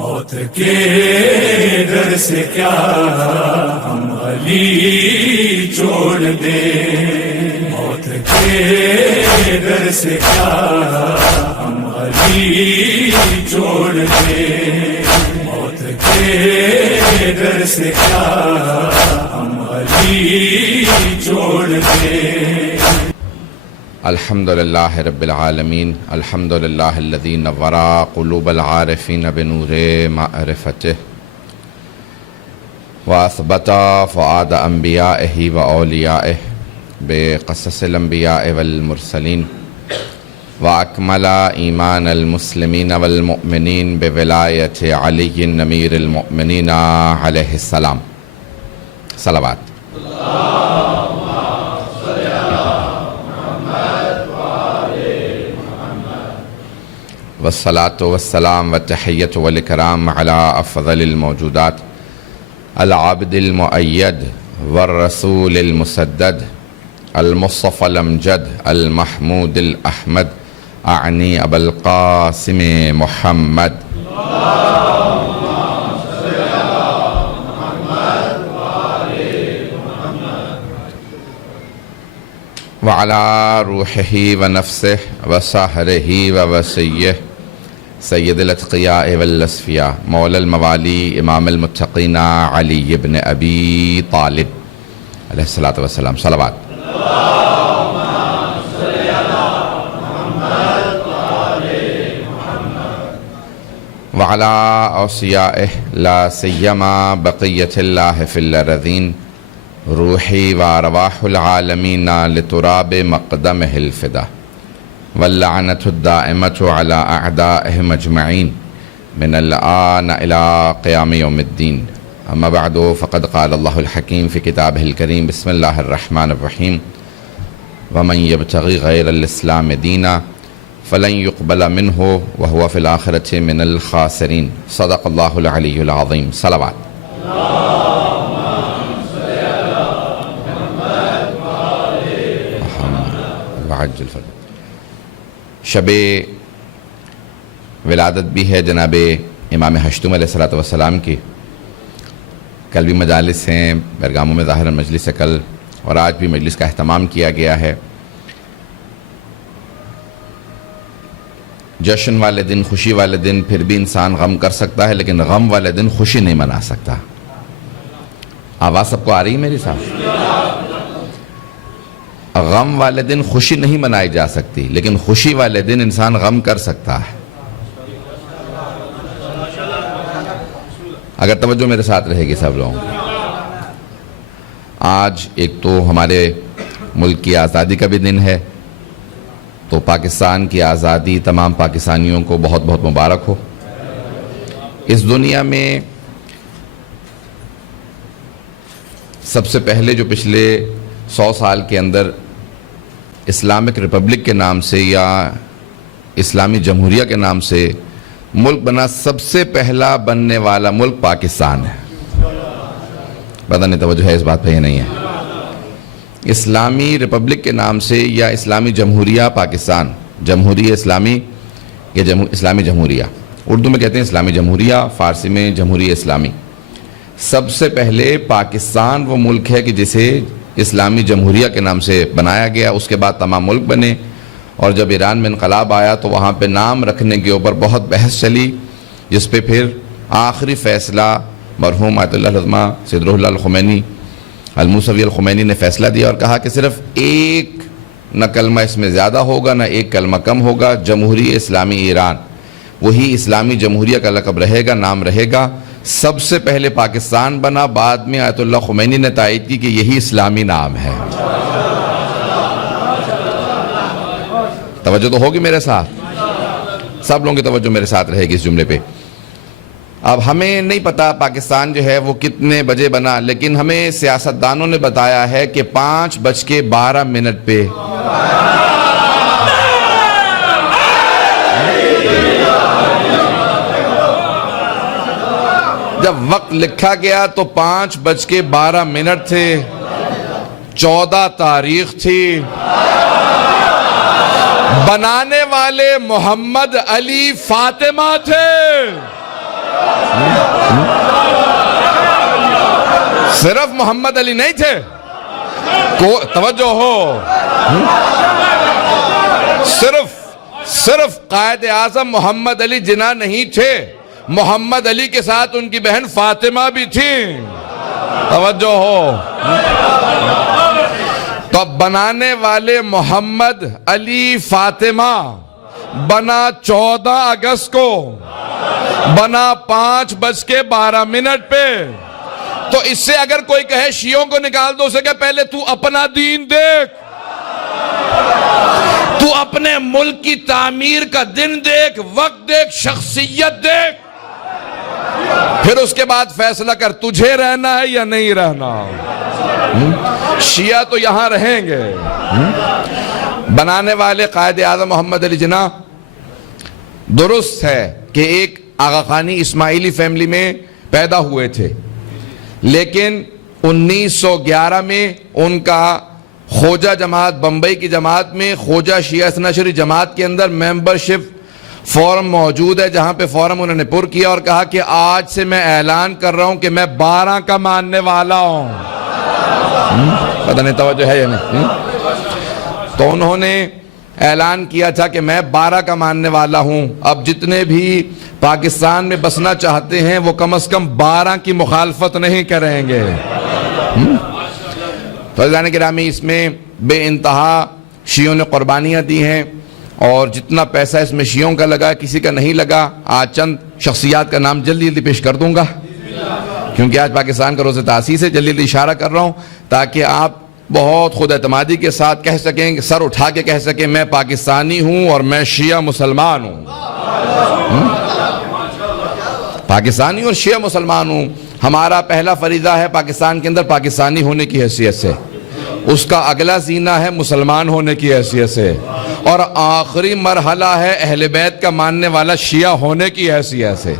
موت کے ڈر سے کیا ہم علی چھوڑ دیں، موت کے ڈر سے کیا ہم علی چھوڑ دیں، موت کے ڈر سے کیا ہم علی چھوڑ دیں۔ الحمدللہ رب العالمین، الحمدللہ الذی نور قلوب العارفین بنور معرفتہ واثبت فؤاد انبیائہ و اولیائہ بقصص الانبیاء والمرسلین واکمل ایمان المسلمین والمؤمنین بولایت علی امیر المؤمنین علیہ السلام۔ صلوات۔ والصلاة والسلام والتحیۃ والاکرام علی افضل الموجودات العبد المؤید والرسول المسدد المصطفى الامجد المحمود الاحمد اعنی ابا القاسم محمد وعلى روحه ونفسه وسحره ووصيه سید الاتقیاء والاصفیاء مولا الموالی امام المتقین علی بن ابی طالب علیہ السلام۔ صلوات۔ وعلى اوصیائه لا سیما بقیت اللہ فی الارضین روحی و ارواح العالمین لتراب مقدمہ الفدا واللعنة الدائمة على أعدائهم أجمعين من الآن إلى قيام يوم الدين، أما بعد فقد قال الله الحكيم في كتابه الكريم بسم الله الرحمن الرحيم ومن يبتغي غير الإسلام دينا فلن يقبل منه وهو في الآخرة من الخاسرين، صدق الله العلي العظيم۔ صلوات۔ وعجل فرج۔ شب ولادت بھی ہے جناب امام ہشتم علیہ السلام کی۔ کل بھی مجالس ہیں برگاموں میں، ظاہراً مجلس ہے کل، اور آج بھی مجلس کا اہتمام کیا گیا ہے۔ جشن والے دن، خوشی والے دن پھر بھی انسان غم کر سکتا ہے، لیکن غم والے دن خوشی نہیں منا سکتا۔ آواز سب کو آ رہی ہے میری ساتھ؟ غم والے دن خوشی نہیں منائی جا سکتی، لیکن خوشی والے دن انسان غم کر سکتا ہے۔ اگر توجہ میرے ساتھ رہے گی سب لوگوں، آج ایک تو ہمارے ملک کی آزادی کا بھی دن ہے، تو پاکستان کی آزادی تمام پاکستانیوں کو بہت بہت مبارک ہو۔ اس دنیا میں سب سے پہلے جو پچھلے 100 سال کے اندر اسلامک ریپبلک کے نام سے یا اسلامی جمہوریہ کے نام سے ملک بنا، سب سے پہلا بننے والا ملک پاکستان ہے۔ پتہ نہیں توجہ ہے اس بات پہ، یہ نہیں ہے۔ اسلامی ریپبلک کے نام سے یا اسلامی جمہوریہ پاکستان، جمہوریہ اسلامی یا اسلامی جمہوریہ، اردو میں کہتے ہیں اسلامی جمہوریہ، فارسی میں جمہوریہ اسلامی۔ سب سے پہلے پاکستان وہ ملک ہے کہ جسے اسلامی جمہوریہ کے نام سے بنایا گیا، اس کے بعد تمام ملک بنے، اور جب ایران میں انقلاب آیا تو وہاں پہ نام رکھنے کے اوپر بہت بحث چلی، جس پہ پھر آخری فیصلہ مرحوم آیت اللہ العظمہ سید روح اللہ الخمینی الموسوی الخمینی نے فیصلہ دیا اور کہا کہ صرف ایک نہ کلمہ اس میں زیادہ ہوگا نہ ایک کلمہ کم ہوگا، جمہوریہ اسلامی ایران، وہی اسلامی جمہوریہ کا لقب رہے گا، نام رہے گا۔ سب سے پہلے پاکستان بنا، بعد میں آیت اللہ خمینی نے تائید کی کہ یہی اسلامی نام ہے۔ توجہ تو ہوگی میرے ساتھ، سب لوگوں کی توجہ میرے ساتھ رہے گی اس جملے پہ۔ اب ہمیں نہیں پتا پاکستان جو ہے وہ کتنے بجے بنا، لیکن ہمیں سیاستدانوں نے بتایا ہے کہ 5:12 پہ جب وقت لکھا گیا تو 5:12 تھے، 14 تاریخ تھی، بنانے والے محمد علی فاطمہ تھے۔ صرف محمد علی نہیں تھے، توجہ ہو، صرف قائد اعظم محمد علی جناح نہیں تھے، محمد علی کے ساتھ ان کی بہن فاطمہ بھی تھیں، توجہ ہو۔ تو بنانے والے محمد علی فاطمہ بنا 14 اگست کو، بنا 5:12 پہ۔ تو اس سے اگر کوئی کہے شیعوں کو نکال دو، اسے کہ پہلے تو اپنا دین دیکھ، تو اپنے ملک کی تعمیر کا دن دیکھ، وقت دیکھ، شخصیت دیکھ، پھر اس کے بعد فیصلہ کر تجھے رہنا ہے یا نہیں رہنا۔ شیعہ تو یہاں رہیں گے۔ بنانے والے قائد اعظم محمد علی جناح، درست ہے کہ ایک آغا خانی اسماعیلی فیملی میں پیدا ہوئے تھے، لیکن 1911 میں ان کا خوجہ جماعت، بمبئی کی جماعت میں خوجہ شیعہ اثنا عشری جماعت کے اندر ممبرشپ فارم موجود ہے، جہاں پہ فارم انہوں نے پر کیا اور کہا کہ آج سے میں اعلان کر رہا ہوں کہ میں 12 کا ماننے والا ہوں۔ پتہ نہیں توجہ ہے یا نہیں۔ تو انہوں نے اعلان کیا تھا کہ میں 12 کا ماننے والا ہوں، اب جتنے بھی پاکستان میں بسنا چاہتے ہیں وہ کم از کم 12 کی مخالفت نہیں کریں گے۔ تو عزیزان گرامی، اس میں بے انتہا شیعوں نے قربانیاں دی ہیں، اور جتنا پیسہ اس میں شیعوں کا لگا، کسی کا نہیں لگا۔ آج چند شخصیات کا نام جلدی جلدی پیش کر دوں گا، کیونکہ آج پاکستان کا روز تاسیس ہے، جلدی جلدی اشارہ کر رہا ہوں تاکہ آپ بہت خود اعتمادی کے ساتھ کہہ سکیں، سر اٹھا کے کہہ سکیں میں پاکستانی ہوں اور میں شیعہ مسلمان ہوں۔ پاکستانی اور شیعہ مسلمان ہوں۔ ہمارا پہلا فریضہ ہے پاکستان کے اندر پاکستانی ہونے کی حیثیت سے، اس کا اگلا زینہ ہے مسلمان ہونے کی حیثیت سے، اور آخری مرحلہ ہے اہل بیت کا ماننے والا شیعہ ہونے کی حیثیت سے۔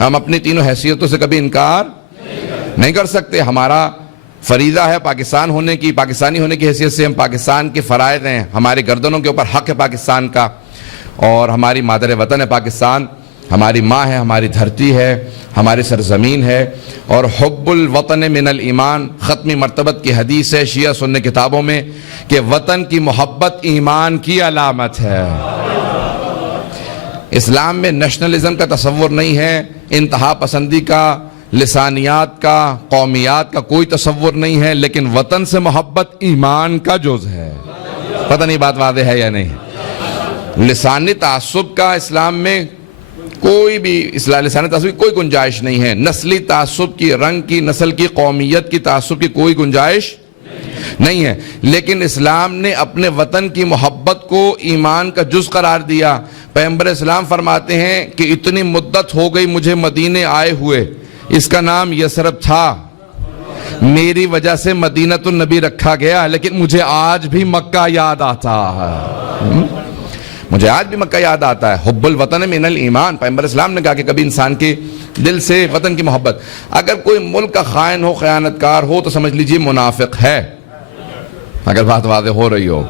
ہم اپنی تینوں حیثیتوں سے کبھی انکار نہیں کر سکتے۔ ہمارا فریضہ ہے پاکستان ہونے کی، پاکستانی ہونے کی حیثیت سے ہم پاکستان کے فرائض ہیں، ہمارے گردنوں کے اوپر حق ہے پاکستان کا، اور ہماری مادر وطن ہے پاکستان، ہماری ماں ہے، ہماری دھرتی ہے، ہماری سرزمین ہے، اور حب الوطن من الایمان ختمی مرتبت کی حدیث ہے شیعہ سنی کتابوں میں کہ وطن کی محبت ایمان کی علامت ہے۔ اسلام میں نیشنلزم کا تصور نہیں ہے، انتہا پسندی کا، لسانیات کا، قومیات کا کوئی تصور نہیں ہے، لیکن وطن سے محبت ایمان کا جز ہے۔ پتہ نہیں بات واضح ہے یا نہیں۔ لسانی تعصب کا اسلام میں کوئی بھی لسانی تعصب کی کوئی گنجائش نہیں ہے، نسلی تعصب کی، رنگ کی، نسل کی، قومیت کی تعصب کی کوئی گنجائش نہیں ہے، لیکن اسلام نے اپنے وطن کی محبت کو ایمان کا جز قرار دیا۔ پیغمبر اسلام فرماتے ہیں کہ اتنی مدت ہو گئی مجھے مدینے آئے ہوئے، اس کا نام یثرب تھا، میری وجہ سے مدینۃ النبی رکھا گیا، لیکن مجھے آج بھی مکہ یاد آتا ہے، مجھے آج بھی مکہ یاد آتا ہے۔ حب الوطن من الایمان، پیغمبر اسلام نے کہا کہ کبھی انسان کے دل سے وطن کی محبت، اگر کوئی ملک کا خائن ہو، خیانتکار ہو، تو سمجھ لیجئے منافق ہے، اگر بات واضح ہو رہی ہو۔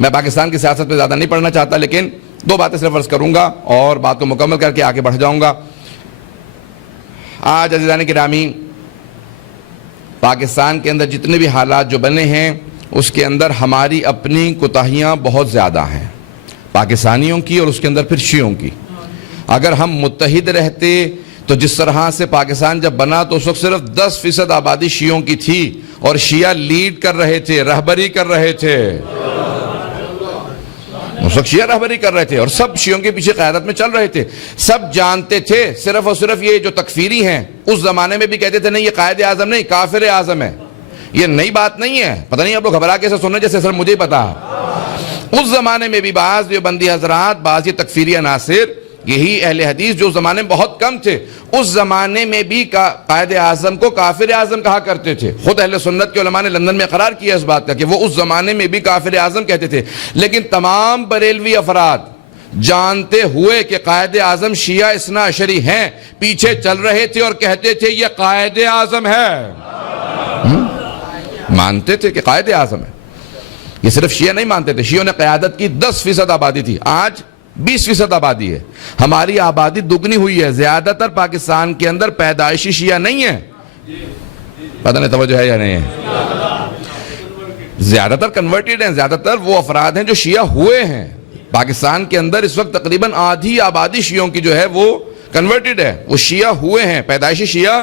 میں پاکستان کی سیاست پہ زیادہ نہیں پڑھنا چاہتا، لیکن 2 باتیں صرف عرض کروں گا اور بات کو مکمل کر کے آگے بڑھ جاؤں گا۔ آج عزیزان گرامی، پاکستان کے اندر جتنے بھی حالات جو بنے ہیں اس کے اندر ہماری اپنی کوتاہیاں بہت زیادہ ہیں، پاکستانیوں کی اور اس کے اندر پھر شیعوں کی۔ اگر ہم متحد رہتے تو جس طرح سے پاکستان جب بنا تو اس وقت صرف 10% آبادی شیعوں کی تھی، اور شیعہ لیڈ کر رہے تھے، رہبری کر رہے تھے، اس وقت شیعہ رہبری کر رہے تھے اور سب شیعوں کے پیچھے قیادت میں چل رہے تھے۔ سب جانتے تھے، صرف اور صرف یہ جو تکفیری ہیں اس زمانے میں بھی کہتے تھے نہیں یہ قائد اعظم نہیں، کافر اعظم ہے، یہ نئی بات نہیں ہے۔ پتہ نہیں آپ لوگ گھبرا کیسے سن رہے جیسے سر مجھے ہی پتا۔ اس زمانے میں بھی بعض دیوبندی حضرات، بعض یہ تکفیری عناصر، یہی اہل حدیث جو زمانے میں بہت کم تھے، اس زمانے میں بھی قائد اعظم کو کافر اعظم کہا کرتے تھے۔ خود اہل سنت کے علماء نے لندن میں قرار کیا اس بات کا کہ وہ اس زمانے میں بھی کافر اعظم کہتے تھے، لیکن تمام بریلوی افراد جانتے ہوئے کہ قائد اعظم شیعہ اثنا عشری ہیں پیچھے چل رہے تھے اور کہتے تھے یہ قائد اعظم ہے، مانتے تھے کہ قائد اعظم ہے۔ یہ صرف شیعہ نہیں مانتے تھے، شیعوں نے قیادت کی، 10% آبادی تھی، آج 20% آبادی ہے، ہماری آبادی دگنی ہوئی ہے۔ زیادہ تر پاکستان کے اندر پیدائشی شیعہ نہیں ہے، پتہ نہیں توجہ ہے یا نہیں ہے؟ زیادہ تر کنورٹیڈ ہیں، زیادہ تر وہ افراد ہیں جو شیعہ ہوئے ہیں۔ پاکستان کے اندر اس وقت تقریباً آدھی آبادی شیعوں کی جو ہے وہ کنورٹیڈ ہے، وہ شیعہ ہوئے ہیں، پیدائشی شیعہ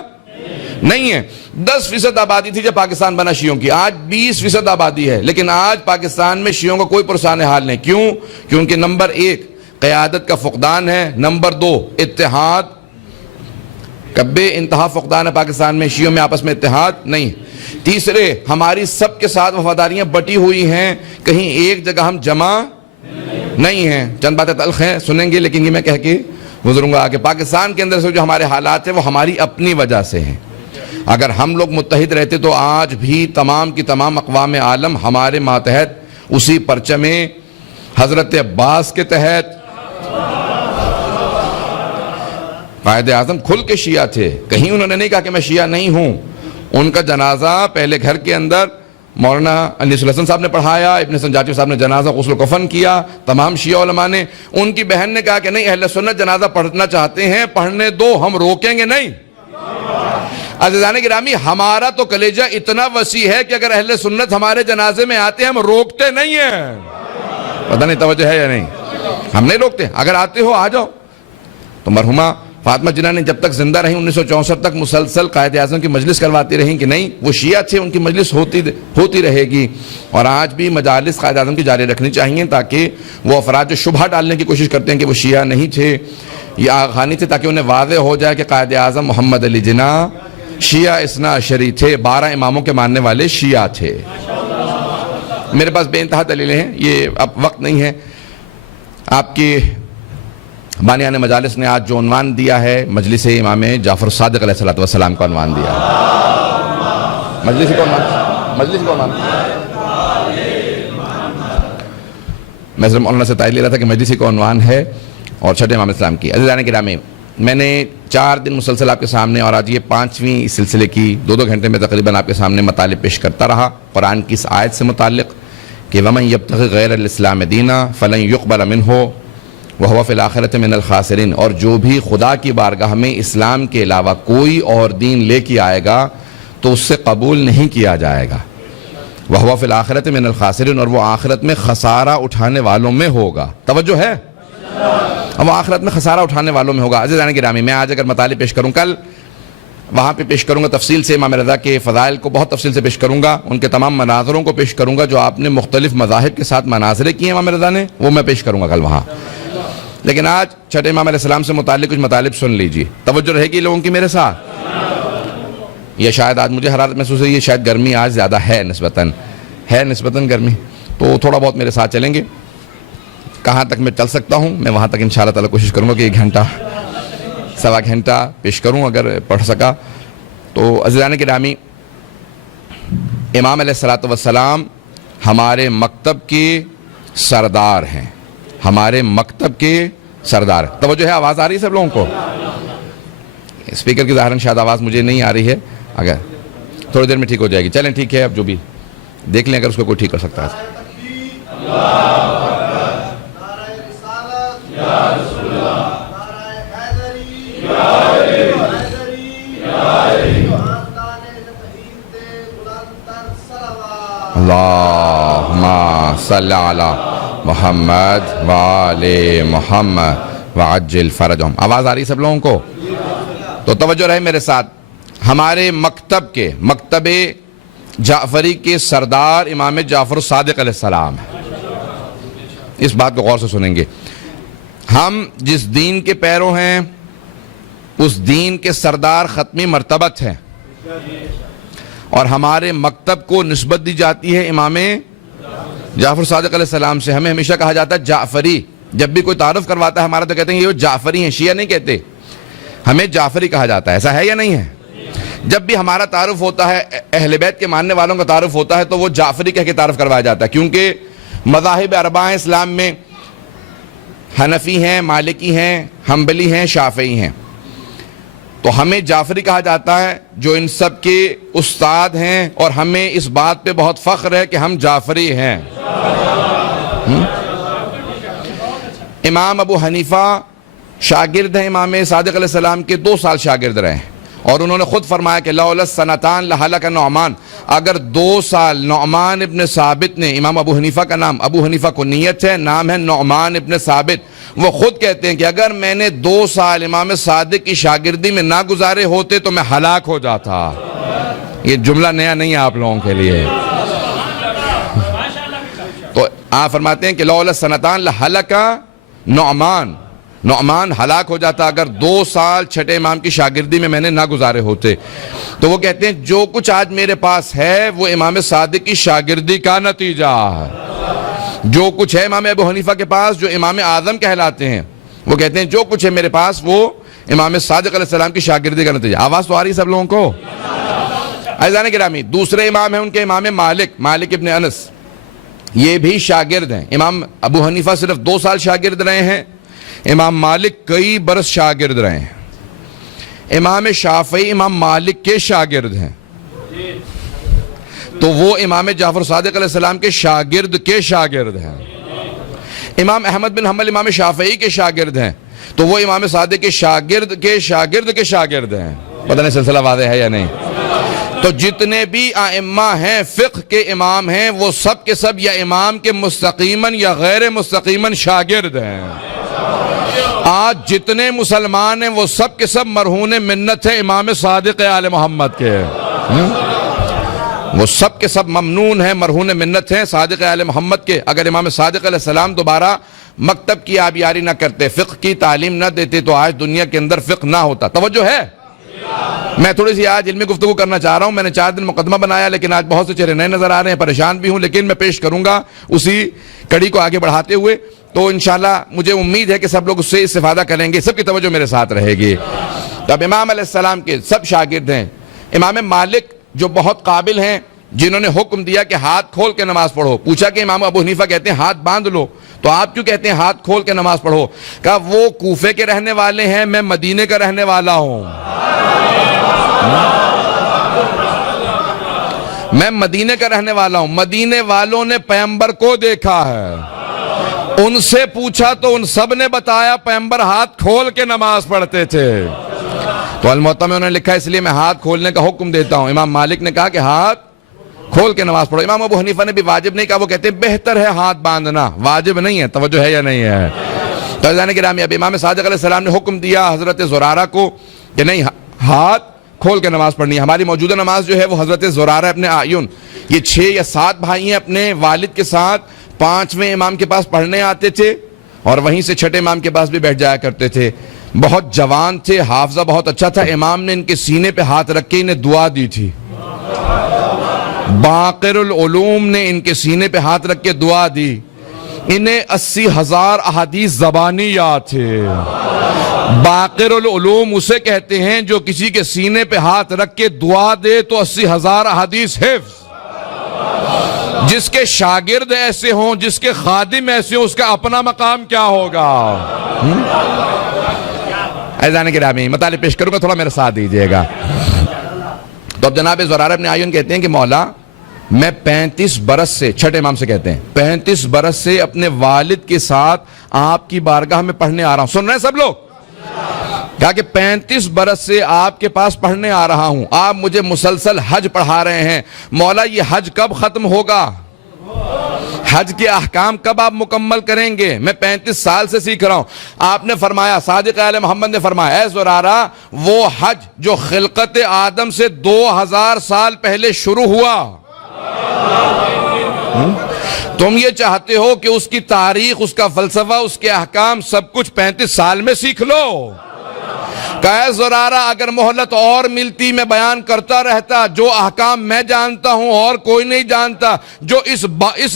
نہیں ہے۔ 10% آبادی تھی جب پاکستان بنا شیعوں کی، آج 20% آبادی ہے، لیکن آج پاکستان میں شیعوں کا کوئی پرسان حال نہیں۔ کیوں؟ کیونکہ نمبر 1 قیادت کا فقدان ہے، نمبر 2 اتحاد، کبے انتہا فقدان ہے پاکستان میں، شیعوں میں آپس میں اتحاد نہیں۔ تیسرے، ہماری سب کے ساتھ وفاداریاں بٹی ہوئی ہیں، کہیں ایک جگہ ہم جمع نہیں ہیں۔ چند باتیں تلخ ہیں، سنیں گے، لیکن یہ میں کہہ کے گزروں گا آگے۔ پاکستان کے اندر سے جو ہمارے حالات ہیں وہ ہماری اپنی وجہ سے ہیں۔ اگر ہم لوگ متحد رہتے تو آج بھی تمام کی تمام اقوام عالم ہمارے ماتحت اسی پرچم حضرت عباس کے تحت، قائد اعظم کھل کے شیعہ تھے، کہیں انہوں نے نہیں کہا کہ میں شیعہ نہیں ہوں۔ ان کا جنازہ پہلے گھر کے اندر مولانا انیس الحسن صاحب نے پڑھایا، ابن سنجاتی صاحب نے جنازہ غسل و کفن کیا، تمام شیعہ علماء نے۔ ان کی بہن نے کہا کہ نہیں، اہل سنت جنازہ پڑھنا چاہتے ہیں، پڑھنے دو، ہم روکیں گے نہیں۔ عزیزان گرامی، ہمارا تو کلیجہ اتنا وسیع ہے کہ اگر اہل سنت ہمارے جنازے میں آتے ہیں ہم روکتے نہیں ہیں۔ پتہ نہیں توجہ ہے یا نہیں؟ ہم نہیں روکتے، اگر آتے ہو آ جاؤ۔ تو مرحومہ فاطمہ جناح نے جب تک زندہ رہیں 1964 تک مسلسل قائد اعظم کی مجلس کرواتی رہیں کہ نہیں وہ شیعہ تھے، ان کی مجلس ہوتی رہے گی، اور آج بھی مجالس قائد اعظم کی جاری رکھنی چاہیے تاکہ وہ افراد جو شبہ ڈالنے کی کوشش کرتے ہیں کہ وہ شیعہ نہیں تھے یا آغانی تھے، تاکہ انہیں واضح ہو جائے کہ قائد اعظم محمد علی جناح شیعہ اثنا عشری تھے، 12 اماموں کے ماننے والے شیعہ تھے۔ میرے پاس بے انتہا دلیلیں ہیں، یہ اب وقت نہیں ہے۔ آپ کی بانیان مجالس نے آج جو عنوان دیا ہے، مجلس امام جعفر صادق علیہ السلام کا عنوان دیا ہے۔ مجلس کا عنوان میں صرف مولانا سے تائید لے رہا تھا کہ مجلس کا عنوان ہے اور چھٹے امام اسلام کی۔ عزیزان گرامی، میں نے 4 دن مسلسل آپ کے سامنے، اور آج یہ 5ویں سلسلے کی 2 گھنٹے میں تقریباً آپ کے سامنے مطالب پیش کرتا رہا قرآن کی اس آیت سے متعلق کہ وَمَن يَبْتَغِ غَيْرَ الْإِسْلَامِ دِينًا فَلَن يُقْبَلَ مِنْهُ وَهُوَ فِي الْآخِرَةِ مِنَ الْخَاسِرِينَ، اور جو بھی خدا کی بارگاہ میں اسلام کے علاوہ کوئی اور دین لے کے آئے گا تو اس سے قبول نہیں کیا جائے گا۔ وَهُوَ فِي الْآخِرَةِ مِنَ الْخَاسِرِينَ، اور وہ آخرت میں خسارہ اٹھانے والوں میں ہوگا۔ توجہ ہے؟ وہ آخرت میں خسارہ اٹھانے والوں میں ہوگا۔ عزیزان گرامی، میں آج اگر مطالب پیش کروں، کل وہاں پہ پیش کروں گا تفصیل سے، امام رضا کے فضائل کو بہت تفصیل سے پیش کروں گا، ان کے تمام مناظروں کو پیش کروں گا جو آپ نے مختلف مذاہب کے ساتھ مناظرے کیے ہیں امام رضا نے، وہ میں پیش کروں گا کل وہاں۔ لیکن آج چھٹے امام علیہ السلام سے متعلق کچھ مطالب سن لیجیے، توجہ رہے گی لوگوں کی میرے ساتھ۔ یہ شاید آج مجھے حرارت محسوس ہے، یہ شاید گرمی آج زیادہ ہے نسبتاً گرمی، تو تھوڑا بہت میرے ساتھ چلیں گے۔ کہاں تک میں چل سکتا ہوں میں وہاں تک انشاءاللہ تعالی کوشش کروں گا کہ 1 گھنٹہ 1.25 گھنٹہ پیش کروں اگر پڑھ سکا تو۔ عزیزان گرامی، امام علیہ السلام ہمارے مکتب کے سردار ہیں، ہمارے مکتب کے سردار۔ توجہ ہے؟ آواز آ رہی ہے سب لوگوں کو؟ اسپیکر کی ظاہراً شاید آواز مجھے نہیں آ رہی ہے، اگر تھوڑی دیر میں ٹھیک ہو جائے گی۔ چلیں ٹھیک ہے، اب جو بھی دیکھ لیں اگر اس کو کوئی ٹھیک کر سکتا ہے۔ اللہم صلی علی محمد وآل محمد وعجل فرجہم۔ آواز آ رہی سب لوگوں کو؟ تو توجہ رہے میرے ساتھ۔ ہمارے مکتب جعفری کے سردار امام جعفر صادق علیہ السلام، اس بات کو غور سے سنیں گے۔ ہم جس دین کے پیرو ہیں اس دین کے سردار ختمی مرتبت ہیں، اور ہمارے مکتب کو نسبت دی جاتی ہے امام جعفر صادق علیہ السلام سے۔ ہمیں ہمیشہ کہا جاتا ہے جعفری، جب بھی کوئی تعارف کرواتا ہے ہمارا تو کہتے ہیں یہ وہ جعفری ہیں، شیعہ نہیں کہتے، ہمیں جعفری کہا جاتا ہے۔ ایسا ہے یا نہیں ہے؟ جب بھی ہمارا تعارف ہوتا ہے، اہل بیت کے ماننے والوں کا تعارف ہوتا ہے، تو وہ جعفری کہہ کے تعارف کروایا جاتا ہے، کیونکہ مذاہب اربعہ ہیں اسلام میں، حنفی ہیں، مالکی ہیں، حنبلی ہیں، شافعی ہیں، تو ہمیں جعفری کہا جاتا ہے جو ان سب کے استاد ہیں، اور ہمیں اس بات پہ بہت فخر ہے کہ ہم جعفری ہیں۔ امام ابو حنیفہ شاگرد ہیں امام صادق علیہ السلام کے، 2 سال شاگرد رہے ہیں، اور انہوں نے خود فرمایا کہ لولا السنتان لہلک نعمان، اگر 2 سال نعمان ابن ثابت نے، امام ابو حنیفہ کا نام، ابو حنیفہ کنیت ہے، نام ہے نعمان ابن ثابت، وہ خود کہتے ہیں کہ اگر میں نے 2 سال امام صادق کی شاگردی میں نہ گزارے ہوتے تو میں ہلاک ہو جاتا۔ یہ جملہ نیا نہیں ہے آپ لوگوں کے لیے۔ تو آپ فرماتے ہیں کہ لولا السنتان لہلک نعمان، نعمان ہلاک ہو جاتا اگر 2 سال چھٹے امام کی شاگردی میں نے نہ گزارے ہوتے۔ تو وہ کہتے ہیں جو کچھ آج میرے پاس ہے وہ امام صادق کی شاگردی کا نتیجہ ہے۔ جو کچھ ہے امام ابو حنیفہ کے پاس جو امام اعظم کہلاتے ہیں، وہ کہتے ہیں جو کچھ ہے میرے پاس وہ امام صادق علیہ السلام کی شاگردی کا نتیجہ۔ آواز تو آ رہی ہے سب لوگوں کو؟ عزیزان گرامی، دوسرے امام ہیں ان کے امام مالک ابن انس، یہ بھی شاگرد ہیں۔ امام ابو حنیفہ صرف 2 سال شاگرد رہے ہیں، امام مالک کئی برس شاگرد رہے ہیں۔ امام شافعی امام مالک کے شاگرد ہیں، تو وہ امام جعفر صادق علیہ السلام کے شاگرد ہیں۔ امام احمد بن حنبل امام شافعی کے شاگرد ہیں، تو وہ امام صادق کے شاگرد ہیں۔ پتہ نہیں سلسلہ واضح ہے یا نہیں؟ تو جتنے بھی ائمہ ہیں، فقہ کے امام ہیں، وہ سب کے سب یا امام کے مستقیماً یا غیر مستقیماً شاگرد ہیں۔ آج جتنے مسلمان ہیں وہ سب کے سب مرہون منت ہیں امام صادق آل محمد کے، وہ سب کے سب ممنون ہیں، مرہون منت ہیں صادق آل محمد کے۔ اگر امام صادق علیہ السلام دوبارہ مکتب کی آبیاری نہ کرتے، فقہ کی تعلیم نہ دیتے، تو آج دنیا کے اندر فقہ نہ ہوتا۔ توجہ ہے؟ میں تھوڑی سی آج علمی گفتگو کرنا چاہ رہا ہوں۔ میں نے 4 دن مقدمہ بنایا، لیکن آج بہت سے چہرے نئے نظر آ رہے ہیں، پریشان بھی ہوں، لیکن میں پیش کروں گا اسی کڑی کو آگے بڑھاتے ہوئے۔ تو انشاءاللہ مجھے امید ہے کہ سب لوگ اس سے استفادہ کریں گے، سب کی توجہ میرے ساتھ رہے گی۔ تو اب امام علیہ السلام کے سب شاگرد ہیں۔ امام مالک جو بہت قابل ہیں، جنہوں نے حکم دیا کہ ہاتھ کھول کے نماز پڑھو، پوچھا کہ امام ابو حنیفہ کہتے ہیں ہاتھ باندھ لو، تو آپ کیوں کہتے ہیں ہاتھ کھول کے نماز پڑھو؟ کہا وہ کوفے کے رہنے والے ہیں، میں مدینے کا رہنے والا ہوں۔ میں مدینے کا رہنے والا ہوں، مدینے والوں نے پیغمبر کو دیکھا ہے، ان سے پوچھا تو ان سب نے بتایا پیغمبر ہاتھ کھول کے نماز پڑھتے تھے۔ تو الموطا میں انہوں نے لکھا اس لیے میں ہاتھ کھولنے کا حکم دیتا ہوں۔ امام مالک نے کہا کہ ہاتھ کھول کے نماز پڑھو۔ امام ابو حنیفہ نے بھی واجب نہیں کہا، وہ کہتے ہیں بہتر ہے ہاتھ باندھنا، واجب نہیں ہے۔ توجہ ہے یا نہیں ہے؟ تو عزیزان گرامی، اب امام صادق علیہ السلام نے حکم دیا حضرت زرارہ کو کہ نہیں، ہاتھ کھول کے نماز پڑھنی ہے۔ ہماری موجودہ نماز جو ہے وہ حضرت زرارہ ابن اعین، یہ 6 یا 7 بھائی ہیں، اپنے والد کے ساتھ 5ویں امام کے پاس پڑھنے آتے تھے اور وہیں سے 6ٹھے امام کے پاس بھی بیٹھ جایا کرتے تھے۔ بہت جوان تھے، حافظہ بہت اچھا تھا۔ امام نے ان کے سینے پہ ہاتھ رکھ کے انہیں دعا دی تھی۔ باقر العلوم نے ان کے سینے پہ ہاتھ رکھ کے دعا دی۔ انہیں 80,000 احادیث زبانی یاد تھے۔ باقر العلوم اسے کہتے ہیں جو کسی کے سینے پہ ہاتھ رکھ کے دعا دے تو 80,000 احادیث حفظ۔ جس کے شاگرد ایسے ہوں، جس کے خادم ایسے ہوں، اس کا اپنا مقام کیا ہوگا؟ عزیزان گرامی، مطالب پیش کروں گا، تھوڑا میرے ساتھ دیجئے گا۔ تو اب جناب زرارہ ابن اعین کہتے ہیں کہ مولا میں 35 برس سے، 6ٹھے امام سے کہتے ہیں 35 برس سے اپنے والد کے ساتھ آپ کی بارگاہ میں پڑھنے آ رہا ہوں۔ سن رہے ہیں سب لوگ؟ کہا کہ 35 برس سے آپ کے پاس پڑھنے آ رہا ہوں، آپ مجھے مسلسل حج پڑھا رہے ہیں، مولا یہ حج کب ختم ہوگا؟ حج کے احکام کب آپ مکمل کریں گے؟ میں 35 سال سے سیکھ رہا ہوں۔ آپ نے فرمایا، صادق آل محمد نے فرمایا، اے زرارہ وہ حج جو خلقت آدم سے 2000 سال پہلے شروع ہوا، تم یہ چاہتے ہو کہ اس کی تاریخ، اس کا فلسفہ، اس کے احکام سب کچھ 35 سال میں سیکھ لو؟ کہا زرارہ اگر مہلت اور ملتی میں بیان کرتا رہتا، جو احکام میں جانتا ہوں اور کوئی نہیں جانتا، جو اس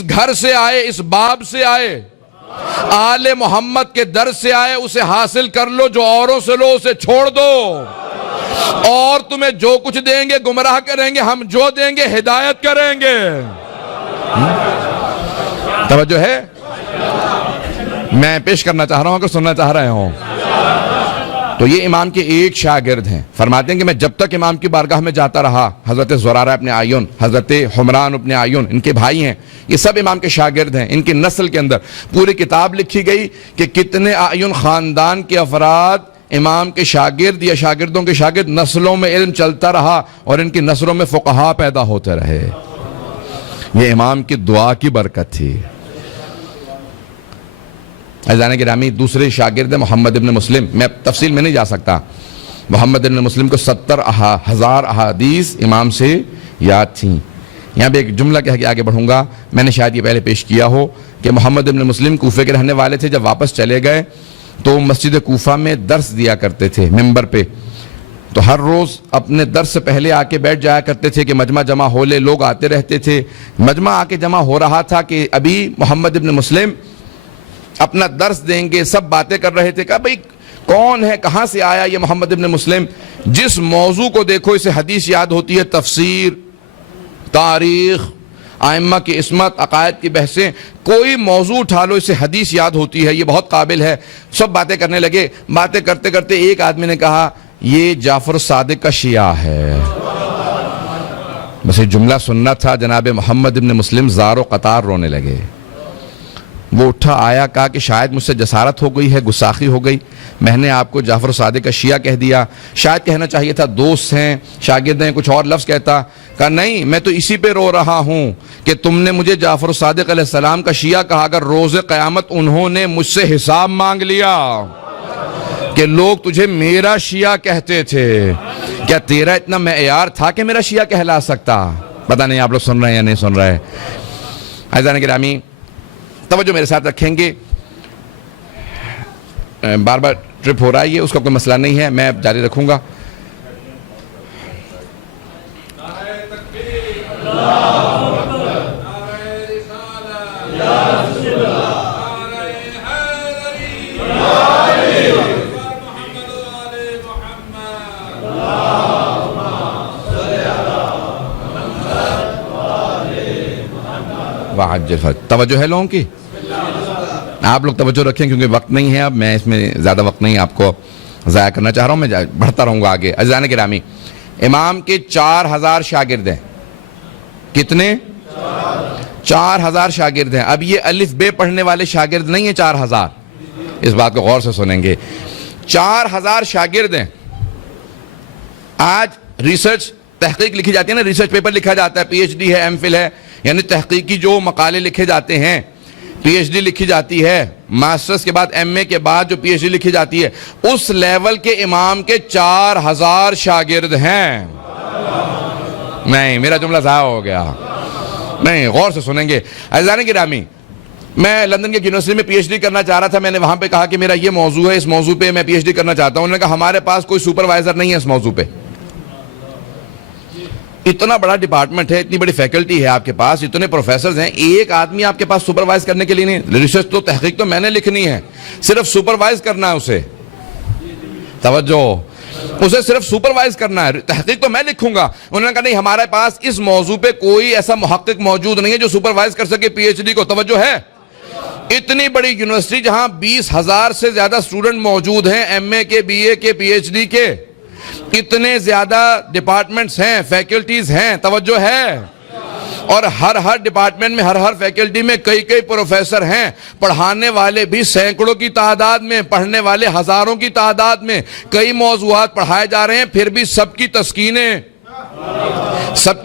گھر سے آئے، اس باب سے آئے، آل محمد کے در سے آئے، اسے حاصل کر لو، جو اوروں سے لو اسے چھوڑ دو۔ اور تمہیں جو کچھ دیں گے گمراہ کریں گے، ہم جو دیں گے ہدایت کریں گے۔ توجہ ہے؟ میں پیش کرنا چاہ رہا ہوں کہ سننا چاہ رہے ہوں؟ تو یہ امام کے ایک شاگرد ہیں۔ فرماتے ہیں کہ میں جب تک امام کی بارگاہ میں جاتا رہا، حضرت زرارہ ابن اعین، حضرت حمران ابن اعین، ان کے بھائی ہیں، یہ سب امام کے شاگرد ہیں۔ ان کی نسل کے اندر پوری کتاب لکھی گئی کہ کتنے اعین خاندان کے افراد امام کے شاگرد یا شاگردوں کے شاگرد نسلوں میں علم چلتا رہا اور ان کی نسلوں میں فقہا پیدا ہوتے رہے. یہ امام کی دعا کی برکت تھی. عزیزان گرامی، دوسرے شاگرد محمد ابن مسلم، میں تفصیل میں نہیں جا سکتا. محمد ابن مسلم کو 70,000 احادیث امام سے یاد تھیں. یہاں پہ ایک جملہ کہہ کے آگے بڑھوں گا، میں نے شاید یہ پہلے پیش کیا ہو کہ محمد ابن مسلم کوفے کے رہنے والے تھے. جب واپس چلے گئے تو مسجد کوفہ میں درس دیا کرتے تھے ممبر پہ. تو ہر روز اپنے درس سے پہلے آ کے بیٹھ جایا کرتے تھے کہ مجمع جمع ہو لے. لوگ آتے رہتے تھے. مجمع آ کے جمع ہو رہا تھا کہ ابھی محمد ابن مسلم اپنا درس دیں گے. سب باتیں کر رہے تھے کہ بھئی کون ہے، کہاں سے آیا یہ محمد ابن مسلم؟ جس موضوع کو دیکھو اسے حدیث یاد ہوتی ہے، تفسیر، تاریخ، ائمہ کی عصمت، عقائد کی بحثیں. کوئی موضوع اٹھا لو اسے حدیث یاد ہوتی ہے، یہ بہت قابل ہے. سب باتیں کرنے لگے. باتیں کرتے کرتے ایک آدمی نے کہا یہ جعفر صادق کا شیعہ ہے. بس یہ جملہ سننا تھا، جناب محمد ابن مسلم زار و قطار رونے لگے. وہ اٹھا آیا، کہا کہ شاید مجھ سے جسارت ہو گئی ہے، گستاخی ہو گئی، میں نے آپ کو جعفر صادق کا شیعہ کہہ دیا. شاید کہنا چاہیے تھا دوست ہیں، شاگرد ہیں، کچھ اور لفظ کہتا. کہا نہیں، میں تو اسی پہ رو رہا ہوں کہ تم نے مجھے جعفر صادق علیہ السلام کا شیعہ کہا. اگر روز قیامت انہوں نے مجھ سے حساب مانگ لیا کہ لوگ تجھے میرا شیعہ کہتے تھے، کیا تیرا اتنا معیار تھا کہ میرا شیعہ کہلا سکتا؟ پتہ نہیں آپ لوگ سن رہے ہیں یا نہیں سن رہے. عزیزان گرامی، توجہ میرے ساتھ رکھیں گے. بار بار ٹرپ ہو رہا ہے، یہ اس کا کوئی مسئلہ نہیں ہے، میں جاری رکھوں گا. توجہ ہے لوگوں کی؟ آپ لوگ توجہ رکھیں کیونکہ وقت نہیں ہے. اب میں اس میں زیادہ وقت نہیں آپ کو ضائع کرنا چاہ رہا ہوں، میں بڑھتا رہوں گا آگے. عزیزان گرامی، امام کے 4,000 شاگرد ہیں. کتنے؟ 4,000 شاگرد ہیں. اب یہ الف بے پڑھنے والے شاگرد نہیں ہیں 4,000. اس بات کو غور سے سنیں گے. 4,000 شاگرد ہیں. آج ریسرچ تحقیق لکھی جاتی ہے نا، ریسرچ پیپر لکھا جاتا ہے، پی ایچ ڈی ہے، ایم فل ہے، یعنی تحقیقی جو مقالے لکھے جاتے ہیں. پی ایچ ڈی لکھی جاتی ہے، ماسٹرز کے بعد ایم اے کے بعد جو پی ایچ ڈی لکھی جاتی ہے، اس لیول کے امام کے 4,000 شاگرد ہیں. نہیں، میرا جملہ ضائع ہو گیا. نہیں، غور سے سنیں گے. عزیزان گرامی، میں لندن کی یونیورسٹی میں پی ایچ ڈی کرنا چاہ رہا تھا. میں نے وہاں پہ کہا کہ میرا یہ موضوع ہے، اس موضوع پہ میں پی ایچ ڈی کرنا چاہتا ہوں. انہوں نے کہا ہمارے پاس کوئی سپروائزر نہیں ہے اس موضوع پہ. اتنا بڑا ڈپارٹمنٹ ہے، اتنی بڑی فیکلٹی ہے آپ کے پاس، اتنے پروفیسرز ہیں، ایک آدمی آپ کے پاس سپروائز کرنے کے لیے نہیں. ریسرچ تو تحقیق تو میں نے لکھنی ہے، صرف سپروائز کرنا ہے اسے. توجہ، اسے صرف سپروائز کرنا ہے، تحقیق تو میں لکھوں گا. انہوں نے کہا نہیں، ہمارے پاس اس موضوع پہ کوئی ایسا محقق موجود نہیں ہے جو سپروائز کر سکے پی ایچ ڈی کو. توجہ ہے؟ اتنی بڑی یونیورسٹی جہاں 20,000 سے زیادہ اسٹوڈنٹ موجود ہیں، ایم اے کے، بی اے کے، پی ایچ ڈی کے، اتنے زیادہ ڈپارٹمنٹس ہیں، فیکلٹیز ہیں. توجہ ہے؟ اور ہر ڈپارٹمنٹ میں، ہر فیکلٹی میں کئی پروفیسر ہیں. پڑھانے والے بھی سینکڑوں کی تعداد میں، پڑھنے والے ہزاروں کی تعداد میں. کئی موضوعات پڑھائے جا رہے ہیں، پھر بھی سب کی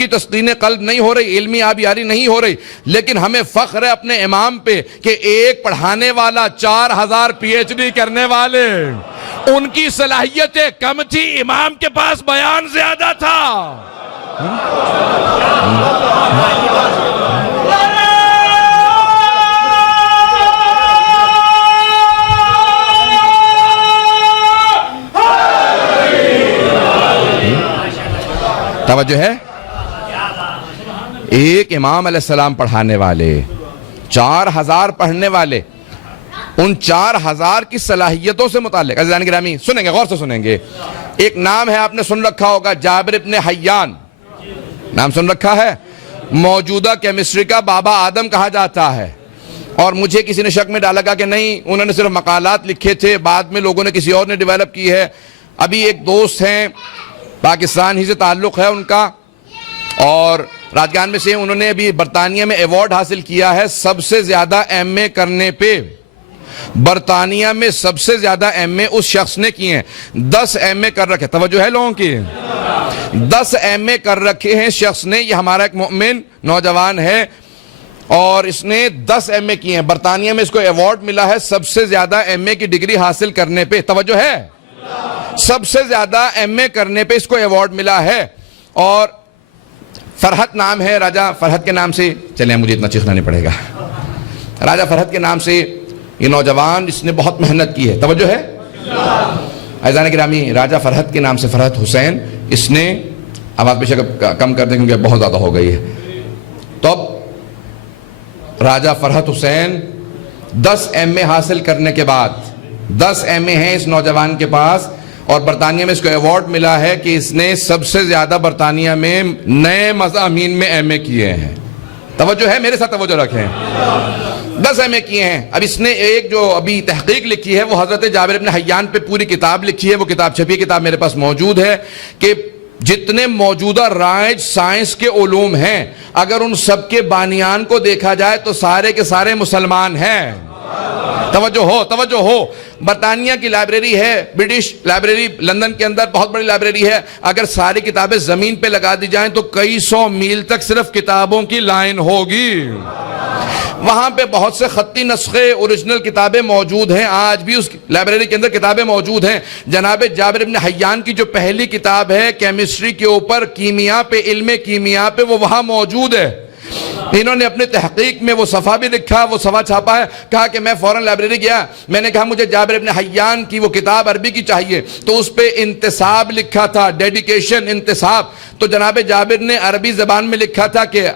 تسکین قلب نہیں ہو رہی، علمی آبیاری نہیں ہو رہی. لیکن ہمیں فخر ہے اپنے امام پہ کہ ایک پڑھانے والا، 4,000 پی ایچ ڈی کرنے والے. ان کی صلاحیتیں کم تھی، امام کے پاس بیان زیادہ تھا. توجہ ہے؟ ایک امام علیہ السلام پڑھانے والے، 4,000 پڑھنے والے. ان 4,000 کی صلاحیتوں سے متعلق عزیزان گرامی سنیں گے، غور سے سنیں گے. ایک نام ہے، آپ نے سن رکھا ہوگا، جابر ابن حیان. نام سن رکھا ہے؟ موجودہ کیمسٹری کا بابا آدم کہا جاتا ہے. اور مجھے کسی نے شک میں ڈالا کہ نہیں، انہوں نے صرف مقالات لکھے تھے، بعد میں لوگوں نے کسی اور نے ڈیولپ کی ہے. ابھی ایک دوست ہیں، پاکستان ہی سے تعلق ہے ان کا، اور راجگان میں سے انہوں نے ابھی برطانیہ میں ایوارڈ حاصل کیا ہے سب سے زیادہ ایم اے کرنے پہ. برطانیہ میں سب سے زیادہ ایم اے اس شخص نے کیے ہیں. 10 ایم اے کر رکھے, توجہ ہے لوگوں کی, 10 ایم اے کر رکھے ہیں شخص نے. یہ ہمارا ایک مومن نوجوان ہے اور اس نے 10 ایم اے کیے ہیں. برطانیہ میں اس کو ایوارڈ ملا ہے سب سے زیادہ ایم اے کی ڈگری حاصل کرنے پہ. توجہ ہے, سب سے زیادہ ایم اے کرنے پہ اس کو ایوارڈ ملا ہے. اور فرحت نام ہے, راجہ فرحت کے نام سے, چلیں مجھے اتنا چیخنا نہیں پڑے گا, راجہ فرحت کے نام سے یہ نوجوان, اس نے بہت محنت کی ہے. توجہ ہے عزیزان گرامی, راجہ فرحت کے نام سے فرحت حسین, اس نے آواز بے شک کم کر دیں کیونکہ بہت زیادہ ہو گئی ہے. تو اب راجہ فرحت حسین 10 ایم اے حاصل کرنے کے بعد, 10 ایم اے ہیں اس نوجوان کے پاس, اور برطانیہ میں اس کو ایوارڈ ملا ہے کہ اس نے سب سے زیادہ برطانیہ میں نئے مضامین میں ایم اے کیے ہیں. توجہ ہے, میرے ساتھ توجہ رکھیں, 10 ایم اے کیے ہیں. اب اس نے ایک جو ابھی تحقیق لکھی ہے وہ حضرت جابر بن حیان پہ پوری کتاب لکھی ہے. وہ کتاب چھپی, کتاب میرے پاس موجود ہے, کہ جتنے موجودہ رائج سائنس کے علوم ہیں اگر ان سب کے بانیان کو دیکھا جائے تو سارے کے سارے مسلمان ہیں. توجہ ہو. برطانیہ کی لائبریری ہے, برٹش لائبریری لندن کے اندر بہت بڑی لائبریری ہے. اگر ساری کتابیں زمین پہ لگا دی جائیں تو کئی 100 میل تک صرف کتابوں کی لائن ہوگی. وہاں پہ بہت سے خطی نسخے اوریجنل کتابیں موجود ہیں, آج بھی اس لائبریری کے اندر کتابیں موجود ہیں. جناب جابر بن حیان کی جو پہلی کتاب ہے کیمسٹری کے اوپر, کیمیا پہ, علم کیمیا پہ, وہ وہاں موجود ہے. انہوں نے اپنے تحقیق میں وہ صفحہ بھی لکھا, وہ صفحہ چھاپا ہے. کہا کہ میں فوراً لائبریری گیا, میں نے کہا مجھے جابر بن حیان کی وہ کتاب عربی کی چاہیے, تو اس پہ انتساب لکھا تھا, ڈیڈیکیشن, انتساب. تو جناب جابر نے عربی زبان میں لکھا تھا کہ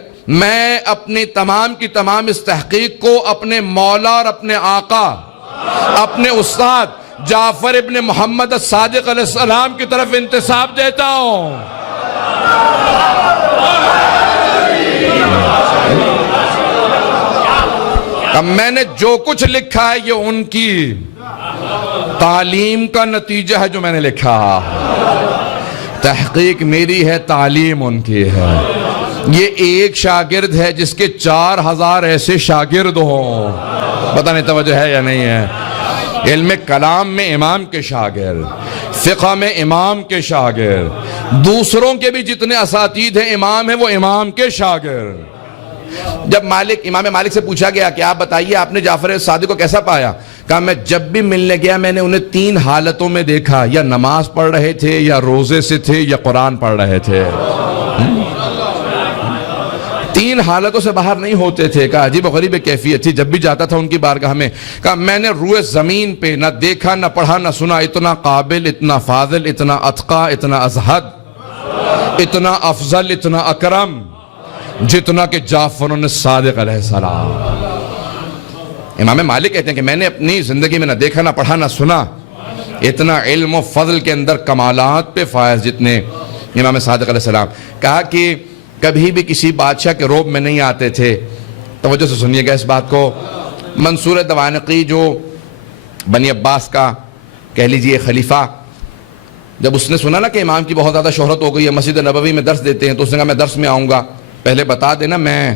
میں اپنی تمام کی تمام اس تحقیق کو اپنے مولا اور اپنے آقا, اپنے استاد جعفر ابن محمد الصادق علیہ السلام کی طرف انتساب دیتا ہوں. اب میں نے جو کچھ لکھا ہے یہ ان کی تعلیم کا نتیجہ ہے. جو میں نے لکھا, تحقیق میری ہے, تعلیم ان کی ہے. یہ ایک شاگرد ہے جس کے 4000 ایسے شاگرد ہوں. پتہ نہیں توجہ ہے یا نہیں ہے. علم کلام میں امام کے شاگرد, فقہ میں امام کے شاگرد, دوسروں کے بھی جتنے اساتید ہیں امام ہیں وہ امام کے شاگرد. جب امام مالک سے پوچھا گیا کہ آپ بتائیے آپ نے جعفر صادق کو کیسا پایا, کہا میں جب بھی ملنے گیا میں نے انہیں 3 حالتوں میں دیکھا, یا نماز پڑھ رہے تھے, یا روزے سے تھے, یا قرآن پڑھ رہے تھے. 3 حالتوں سے باہر نہیں ہوتے تھے. کہا عجیب و غریب کیفیت تھی. جب بھی جاتا تھا ان کی بارگاہ میں, کہا میں نے روئے زمین پہ نہ دیکھا نہ پڑھا نہ سنا اتنا قابل, اتنا فاضل, اتنا اتقا, اتنا ازہد, اتنا افضل, اتنا اکرم جتنا کہ جعفر صادق علیہ السلام. امام مالک کہتے ہیں کہ میں نے اپنی زندگی میں نہ دیکھا نہ پڑھا نہ سنا اتنا علم و فضل کے اندر کمالات پہ فائز جتنے امام صادق علیہ السلام. کہا کہ کبھی بھی کسی بادشاہ کے روب میں نہیں آتے تھے. توجہ سے سنیے گا اس بات کو. منصور دوانقی جو بنی عباس کا کہہ لیجئے خلیفہ, جب اس نے سنا نا کہ امام کی بہت زیادہ شہرت ہو گئی ہے, مسجد نبوی میں درس دیتے ہیں, تو اس نے کہا میں درس میں آؤں گا, پہلے بتا دینا میں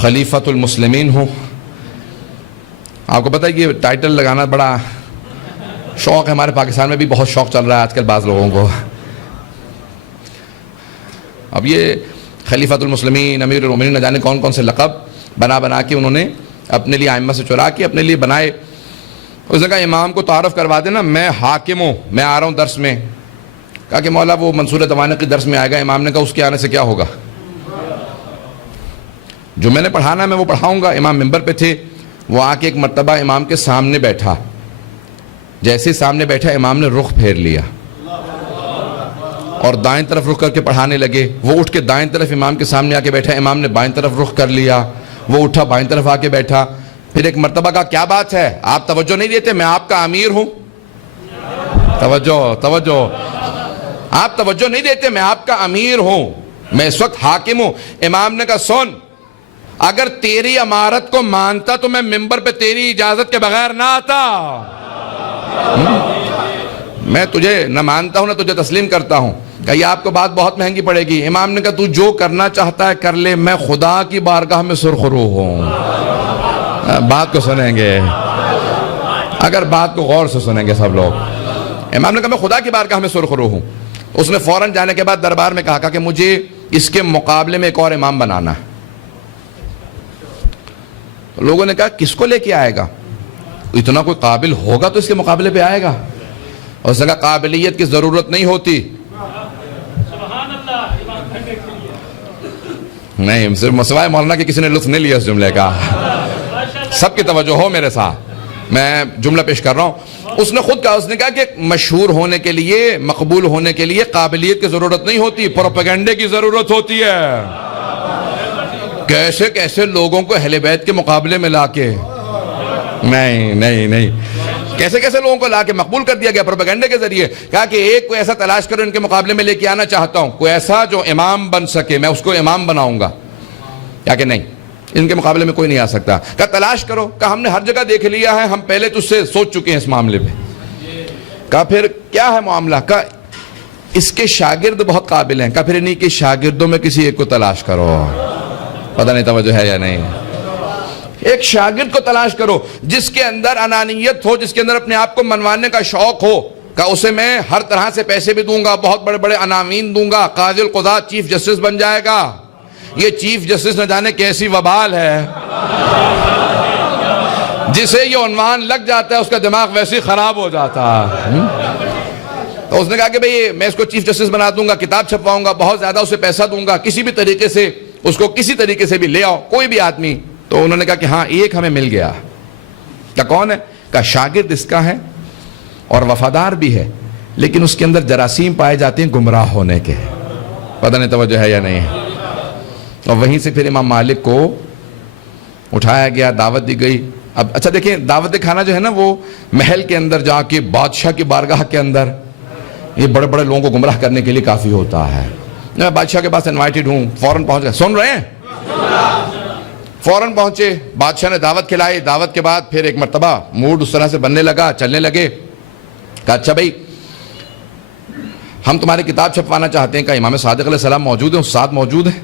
خلیفۃ المسلمین ہوں. آپ کو پتہ ہے یہ ٹائٹل لگانا بڑا شوق ہے, ہمارے پاکستان میں بھی بہت شوق چل رہا ہے آج کل بعض لوگوں کو. اب یہ خلیفۃ المسلمین, امیر المومنین, نہ جانے کون کون سے لقب بنا کے انہوں نے اپنے لیے ائمہ سے چرا کے اپنے لیے بنائے. اس نے کہا امام کو تعارف کروا دینا میں حاکم ہوں, میں آ رہا ہوں درس میں. کہا کہ مولا وہ منصور دوانقی درس میں آئے گا. امام نے کہا اس کے آنے سے کیا ہوگا, جو میں نے پڑھانا میں وہ پڑھاؤں گا. امام منبر پہ تھے, وہ آ کے ایک مرتبہ امام کے سامنے بیٹھا. جیسے سامنے بیٹھا امام نے رخ پھیر لیا اور دائیں طرف رخ کر کے پڑھانے لگے. وہ اٹھ کے دائیں طرف امام کے سامنے آ کے بیٹھا, امام نے بائیں طرف رخ کر لیا. وہ اٹھا بائیں طرف آ کے بیٹھا. پھر ایک مرتبہ کہا کیا بات ہے, آپ توجہ نہیں دیتے, میں آپ کا امیر ہوں. توجہ, آپ توجہ نہیں دیتے, میں آپ کا امیر ہوں, میں اس وقت حاکم ہوں. امام نے کہا سن, اگر تیری امارت کو مانتا تو میں منبر پہ تیری اجازت کے بغیر نہ آتا. میں تجھے نہ مانتا ہوں نہ تجھے تسلیم کرتا ہوں. کہ یہ آپ کو بات بہت مہنگی پڑے گی. امام نے کہا تو جو کرنا چاہتا ہے کر لے, میں خدا کی بارگاہ میں سرخرو ہوں. بات کو سنیں گے. اگر بات کو غور سے سنیں گے سب لوگ. امام نے کہا میں خدا کی بارگاہ میں سرخرو ہوں. اس نے فوراً جانے کے بعد دربار میں کہا کہ مجھے اس کے مقابلے میں ایک اور امام بنانا ہے. لوگوں نے کہا کس کو لے کے آئے گا؟ اتنا کوئی قابل ہوگا تو اس کے مقابلے پہ آئے گا. اور اس نے کہا قابلیت کی ضرورت نہیں ہوتی. نہیں صرف سوائے مولانا کہ کسی نے لطف نہیں لیا اس جملے کا. سب کی توجہ ہو میرے ساتھ, میں جملہ پیش کر رہا ہوں. اس نے خود کہا, اس نے کہا کہ مشہور ہونے کے لیے, مقبول ہونے کے لیے قابلیت کی ضرورت نہیں ہوتی, پروپیگنڈے کی ضرورت ہوتی ہے. کیسے کیسے لوگوں کو اہل بیت کے مقابلے میں لا کے, نہیں کیسے کیسے لوگوں کو لا کے مقبول کر دیا گیا پروپیگنڈے کے ذریعے. کہا کہ ایک کوئی ایسا تلاش کرو ان کے مقابلے میں لے کے آنا چاہتا ہوں, کوئی ایسا جو امام بن سکے, میں اس کو امام بناؤں گا. کیا کہ نہیں, ان کے مقابلے میں کوئی نہیں آ سکتا. کہا تلاش کرو. کہا ہم نے ہر جگہ دیکھ لیا ہے, ہم پہلے تجھ سے سوچ چکے ہیں اس معاملے پہ. کہا پھر کیا ہے معاملہ؟ کہا اس کے شاگرد بہت قابل ہیں. کہا پھر انہی کے شاگردوں میں کسی ایک کو تلاش کرو. پتہ نہیں توجہ ہے یا نہیں. ایک شاگرد کو تلاش کرو جس کے اندر انانیت ہو, جس کے اندر اپنے آپ کو منوانے کا شوق ہو. کہ اسے میں ہر طرح سے پیسے بھی دوں گا, بہت بڑے بڑے عناوین دوں گا, قاضی القضات چیف جسٹس بن جائے گا. یہ چیف جسٹس نہ جانے کیسی وبال ہے, جسے یہ عنوان لگ جاتا ہے اس کا دماغ ویسے ہی خراب ہو جاتا ہے. تو اس نے کہا کہ بھئی میں اس کو چیف جسٹس بنا دوں گا, کتاب چھپواؤں گا, بہت زیادہ اسے پیسہ دوں گا, کسی بھی طریقے سے اس کو کسی طریقے سے بھی لے آؤ, کوئی بھی آدمی. تو انہوں نے کہا کہ ہاں ایک ہمیں مل گیا. کیا کون ہے؟ کہا شاگرد اس کا ہے اور وفادار بھی ہے, لیکن اس کے اندر جراثیم پائے جاتے ہیں گمراہ ہونے کے. پتہ نہیں توجہ ہے یا نہیں. اور وہیں سے پھر امام مالک کو اٹھایا گیا, دعوت دی گئی. اب اچھا دیکھیں, دعوت کھانا جو ہے نا وہ محل کے اندر جا کے بادشاہ کی بارگاہ کے اندر, یہ بڑے بڑے لوگوں کو گمراہ کرنے کے لیے کافی ہوتا ہے. میں بادشاہ کے پاس انوائٹڈ ہوں, فوراً پہنچ گئے. سن رہے ہیں؟ فوراً پہنچے, بادشاہ نے دعوت کھلائی. دعوت کے بعد پھر ایک مرتبہ موڈ اس طرح سے بننے لگا, چلنے لگے. کہا اچھا بھائی ہم تمہاری کتاب چھپوانا چاہتے ہیں. کہا امام صادق علیہ السلام موجود ہیں, استاد موجود ہیں.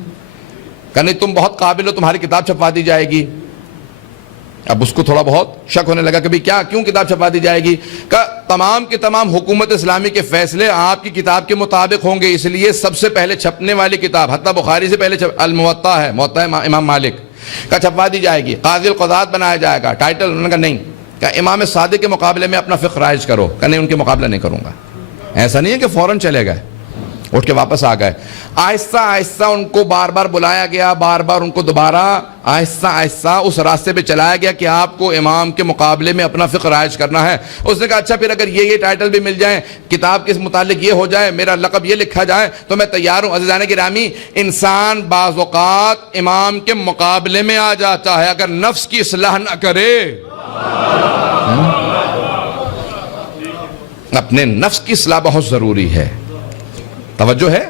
کہا نہیں تم بہت قابل ہو, تمہاری کتاب چھپوا دی جائے گی. اب اس کو تھوڑا بہت شک ہونے لگا کہ بھئی کیا, کیوں کتاب چھپوا دی جائے گی؟ کہ تمام کے تمام حکومت اسلامی کے فیصلے آپ کی کتاب کے مطابق ہوں گے, اس لیے سب سے پہلے چھپنے والی کتاب, حتیٰ بخاری سے پہلے الموطا ہے, موطا امام مالک کا چھپوا دی جائے گی. قاضی القضات بنایا جائے گا, ٹائٹل. انہوں نے کہا نہیں. کہ امام صادق کے مقابلے میں اپنا فقہ رائج کرو. کہ نہیں ان کے مقابلہ نہیں کروں گا. ایسا نہیں ہے کہ فوراً چلے گئے, اٹھ کے واپس آ گئے. آہستہ آہستہ ان کو بار بار بلایا گیا, بار بار ان کو دوبارہ آہستہ آہستہ اس راستے پہ چلایا گیا کہ آپ کو امام کے مقابلے میں اپنا فقہ رائج کرنا ہے. اس نے کہا اچھا پھر اگر یہ ٹائٹل بھی مل جائیں, کتاب کے متعلق یہ ہو جائے, میرا لقب یہ لکھا جائے تو میں تیار ہوں. عزیزان گرامی, انسان بعض اوقات امام کے مقابلے میں آ جاتا ہے اگر نفس کی اصلاح نہ کرے. اپنے نفس کی اصلاح بہت ضروری ہے. توجہ ہے؟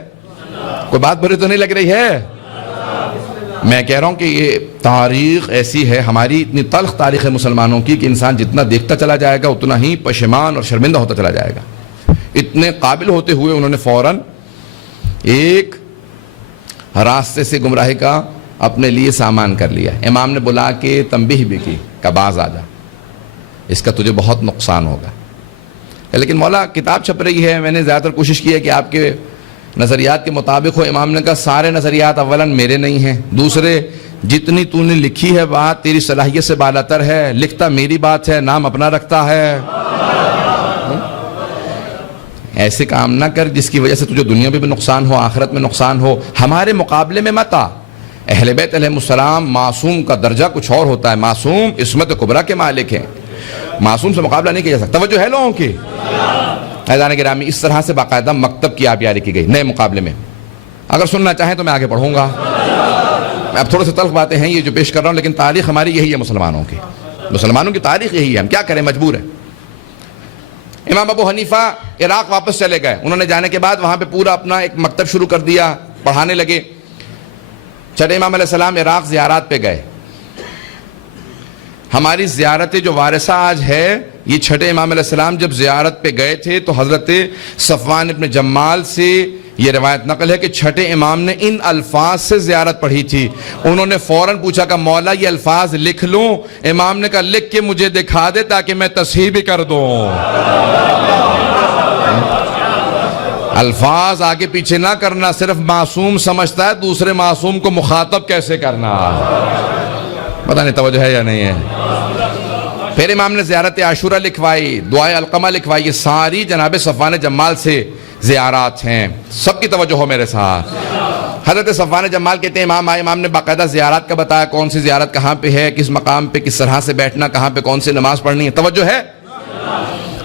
کوئی بات بری تو نہیں لگ رہی ہے؟ میں کہہ رہا ہوں کہ یہ تاریخ ایسی ہے, ہماری اتنی تلخ تاریخ ہے مسلمانوں کی, کہ انسان جتنا دیکھتا چلا جائے گا اتنا ہی پشیمان اور شرمندہ ہوتا چلا جائے گا. اتنے قابل ہوتے ہوئے انہوں نے فوراً ایک راستے سے گمراہی کا اپنے لیے سامان کر لیا. امام نے بلا کے تنبیہ بھی کی کہ باز آ جا, اس کا تجھے بہت نقصان ہوگا. لیکن مولا کتاب چھپ رہی ہے, میں نے زیادہ تر کوشش کی ہے کہ آپ کے نظریات کے مطابق ہو. امام نے کہا سارے نظریات اولاً میرے نہیں ہیں, دوسرے جتنی تو نے لکھی ہے بات تیری صلاحیت سے بالاتر ہے, لکھتا میری بات ہے, نام اپنا رکھتا ہے. ایسے کام نہ کر جس کی وجہ سے تجھے دنیا میں بھی نقصان ہو, آخرت میں نقصان ہو. ہمارے مقابلے میں مت آ. اہل بیت علیہ السلام معصوم کا درجہ کچھ اور ہوتا ہے, معصوم عصمت کبریٰ کے مالک ہیں, معصوم سے مقابلہ نہیں کیا جا سکتا. توجہ ہے لوگوں کی؟ عزیزان گرامی, اس طرح سے باقاعدہ مکتب کی آبیاری کی گئی نئے مقابلے میں. اگر سننا چاہیں تو میں آگے پڑھوں گا. اب تھوڑے سے تلخ باتیں ہیں یہ جو پیش کر رہا ہوں, لیکن تاریخ ہماری یہی ہے مسلمانوں کی. مسلمانوں کی تاریخ یہی ہے, ہم کیا کریں, مجبور ہیں. امام ابو حنیفہ عراق واپس چلے گئے. انہوں نے جانے کے بعد وہاں پہ پورا اپنا ایک مکتب شروع کر دیا, پڑھانے لگے. چھٹے امام علیہ السلام عراق زیارات پہ گئے. ہماری زیارت جو وارثہ آج ہے, یہ چھٹے امام علیہ السلام جب زیارت پہ گئے تھے تو حضرت صفوان ابن جمال سے یہ روایت نقل ہے کہ چھٹے امام نے ان الفاظ سے زیارت پڑھی تھی. انہوں نے فوراً پوچھا کہ مولا یہ الفاظ لکھ لوں؟ امام نے کہا لکھ کے مجھے دکھا دے تاکہ میں تصحیح بھی کر دوں. الفاظ آگے پیچھے نہ کرنا، صرف معصوم سمجھتا ہے دوسرے معصوم کو مخاطب کیسے کرنا. پتہ نہیں توجہ ہے یا نہیں ہے. پھر امام نے زیارت عاشورہ لکھوائی، دعائے علقمہ لکھوائی. یہ ساری جناب صفوان جمال سے زیارات ہیں. سب کی توجہ ہو میرے ساتھ. حضرت صفوان جمال کہتے ہیں امام آئے، امام نے باقاعدہ زیارات کا بتایا، کون سی زیارت کہاں پہ ہے، کس مقام پہ کس طرح سے بیٹھنا، کہاں پہ کون سی نماز پڑھنی ہے. توجہ ہے.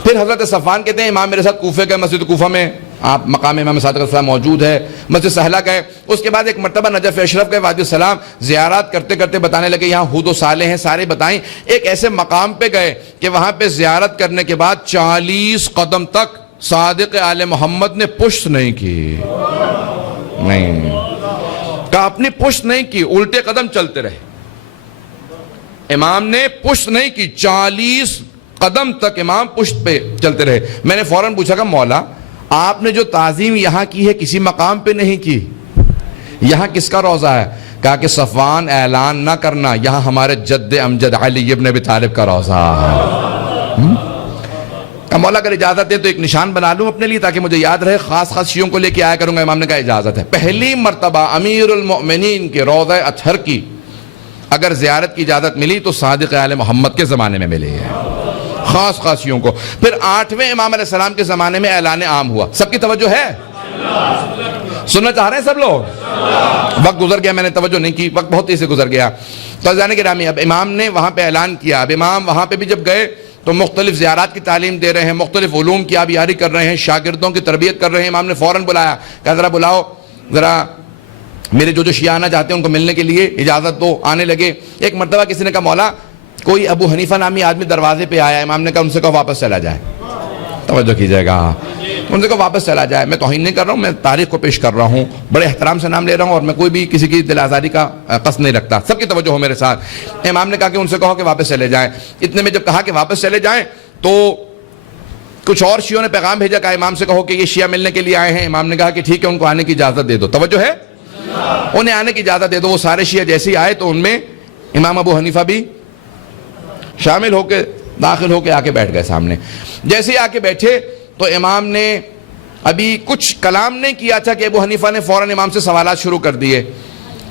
پھر حضرت صفوان کہتے ہیں امام میرے ساتھ کوفے گئے، مسجد کوفہ میں آپ مقام امام صادق علیہ السلام موجود ہے. مسجد سہلہ گئے. اس کے بعد ایک مرتبہ نجف اشرف گئے، وادی السلام. زیارات کرتے کرتے بتانے لگے یہاں ہود و صالح ہیں، سارے بتائیں. ایک ایسے مقام پہ گئے کہ وہاں پہ زیارت کرنے کے بعد 40 قدم تک صادق آل محمد نے پشت نہیں کی. نہیں کہا اپنی پشت نہیں کی، الٹے قدم چلتے رہے. امام نے پشت نہیں کی، 40 قدم تک امام پشت پہ چلتے رہے. میں نے فوراً پوچھا کہ مولا آپ نے جو تعظیم یہاں کی ہے کسی مقام پہ نہیں کی، یہاں کس کا روضہ ہے؟ کہا کہ صفوان اعلان نہ کرنا، یہاں ہمارے جد امجد علی ابن ابی طالب کا روضہ ہے. کہا مولا اگر اجازت دے تو ایک نشان بنا لوں اپنے لیے تاکہ مجھے یاد رہے، خاص خاص شیعوں کو لے کے آیا کروں گا. امام نے کہا اجازت ہے. پہلی مرتبہ امیر المؤمنین کے روضہ اطہر کی اگر زیارت کی اجازت ملی تو صادق آل محمد کے زمانے میں ملی ہے، خاص خاصیوں کو. پھر 8ویں امام علیہ السلام کے زمانے میں اعلان عام ہوا. سب کی توجہ ہے؟ سننا چاہ رہے ہیں سب لوگ؟ وقت گزر گیا، میں نے توجہ نہیں کی، وقت بہت تیزی سے گزر گیا. تو جانے گرامی اب امام نے وہاں پہ اعلان کیا. اب امام وہاں پہ بھی جب گئے تو مختلف زیارات کی تعلیم دے رہے ہیں، مختلف علوم کی آبیاری کر رہے ہیں، شاگردوں کی تربیت کر رہے ہیں. امام نے فوراً بلایا، کہا ذرا بلاؤ، ذرا میرے جو شیعہ آنا چاہتے ہیں ان کو ملنے کے لیے اجازت دو. آنے لگے. ایک مرتبہ کسی نے کہا مولا کوئی ابو حنیفہ نامی آدمی دروازے پہ آیا. امام نے کہا ان سے کہو واپس چلا جائے. توجہ کیجئے گا. ان سے کہو واپس چلا جائے. میں توہین نہیں کر رہا ہوں، میں تاریخ کو پیش کر رہا ہوں، بڑے احترام سے نام لے رہا ہوں اور میں کوئی بھی کسی کی دل آزاری کا قصد نہیں رکھتا. سب کی توجہ ہو میرے ساتھ. امام نے کہا کہ ان سے کہو کہ واپس چلے جائیں. اتنے میں جب کہا کہ واپس چلے جائیں تو کچھ اور شیعوں نے پیغام بھیجا، کہا امام سے کہو کہ یہ شیعہ ملنے کے لیے آئے ہیں. امام نے کہا کہ ٹھیک ہے ان کو آنے کی اجازت دے دو. توجہ ہے؟ انہیں آنے کی اجازت دے دو. وہ سارے شیعہ جیسے ہی آئے تو ان میں امام ابو حنیفہ بھی شامل ہو کے داخل ہو کے آ کے بیٹھ گئے سامنے. جیسے ہی آ کے بیٹھے تو امام نے ابھی کچھ کلام نہیں کیا تھا کہ ابو حنیفہ نے فوراً امام سے سوالات شروع کر دیے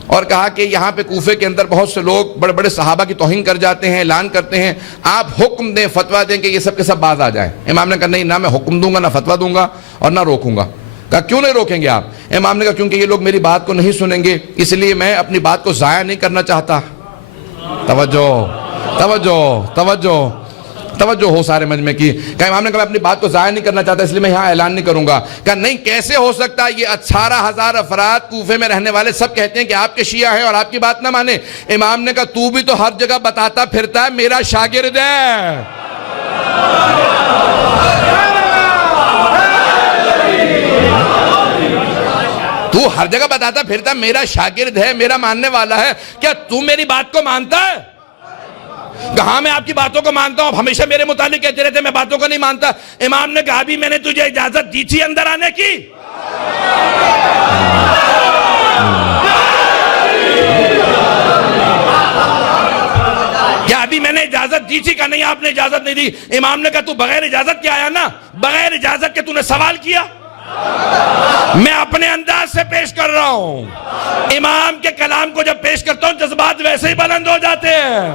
اور کہا کہ یہاں پہ کوفے کے اندر بہت سے لوگ بڑے بڑے صحابہ کی توہین کر جاتے ہیں، اعلان کرتے ہیں، آپ حکم دیں، فتویٰ دیں کہ یہ سب کے سب باز آ جائیں. امام نے کہا نہیں، نہ میں حکم دوں گا، نہ فتویٰ دوں گا اور نہ روکوں گا. کہا کیوں نہیں روکیں گے آپ؟ امام نے کہا کیونکہ یہ لوگ میری بات کو نہیں سنیں گے، اس لیے میں اپنی بات کو ضائع نہیں کرنا چاہتا. توجہ توجہ توجہ توجہ ہو سارے مجمع کی. کہا امام نے کہا میں اپنی بات کو ضائع نہیں کرنا چاہتا، اس لیے میں یہاں اعلان نہیں کروں گا. کہا نہیں، کیسے ہو سکتا ہے؟ یہ 18,000 افراد کوفے میں رہنے والے سب کہتے ہیں کہ آپ کے شیعہ ہیں اور آپ کی بات نہ مانے. امام نے کہا تو بھی تو ہر جگہ بتاتا پھرتا ہے میرا شاگرد ہے. تو ہر جگہ بتاتا پھرتا میرا شاگرد ہے، میرا ماننے والا ہے، کیا تو میری بات کو مانتا ہے؟ کہاں میں آپ کی باتوں کو مانتا ہوں، ہمیشہ میرے متعلق کہتے رہتے میں باتوں کو نہیں مانتا. امام نے کہا ابھی میں نے تجھے اجازت دی تھی اندر آنے کی. کیا ابھی میں نے اجازت دی تھی؟ کہ نہیں آپ نے اجازت نہیں دی. امام نے کہا تو بغیر اجازت کے آیا نا، بغیر اجازت کے تو نے سوال کیا. میں اپنے انداز سے پیش کر رہا ہوں. امام کے کلام کو جب پیش کرتا ہوں جذبات ویسے ہی بلند ہو جاتے ہیں.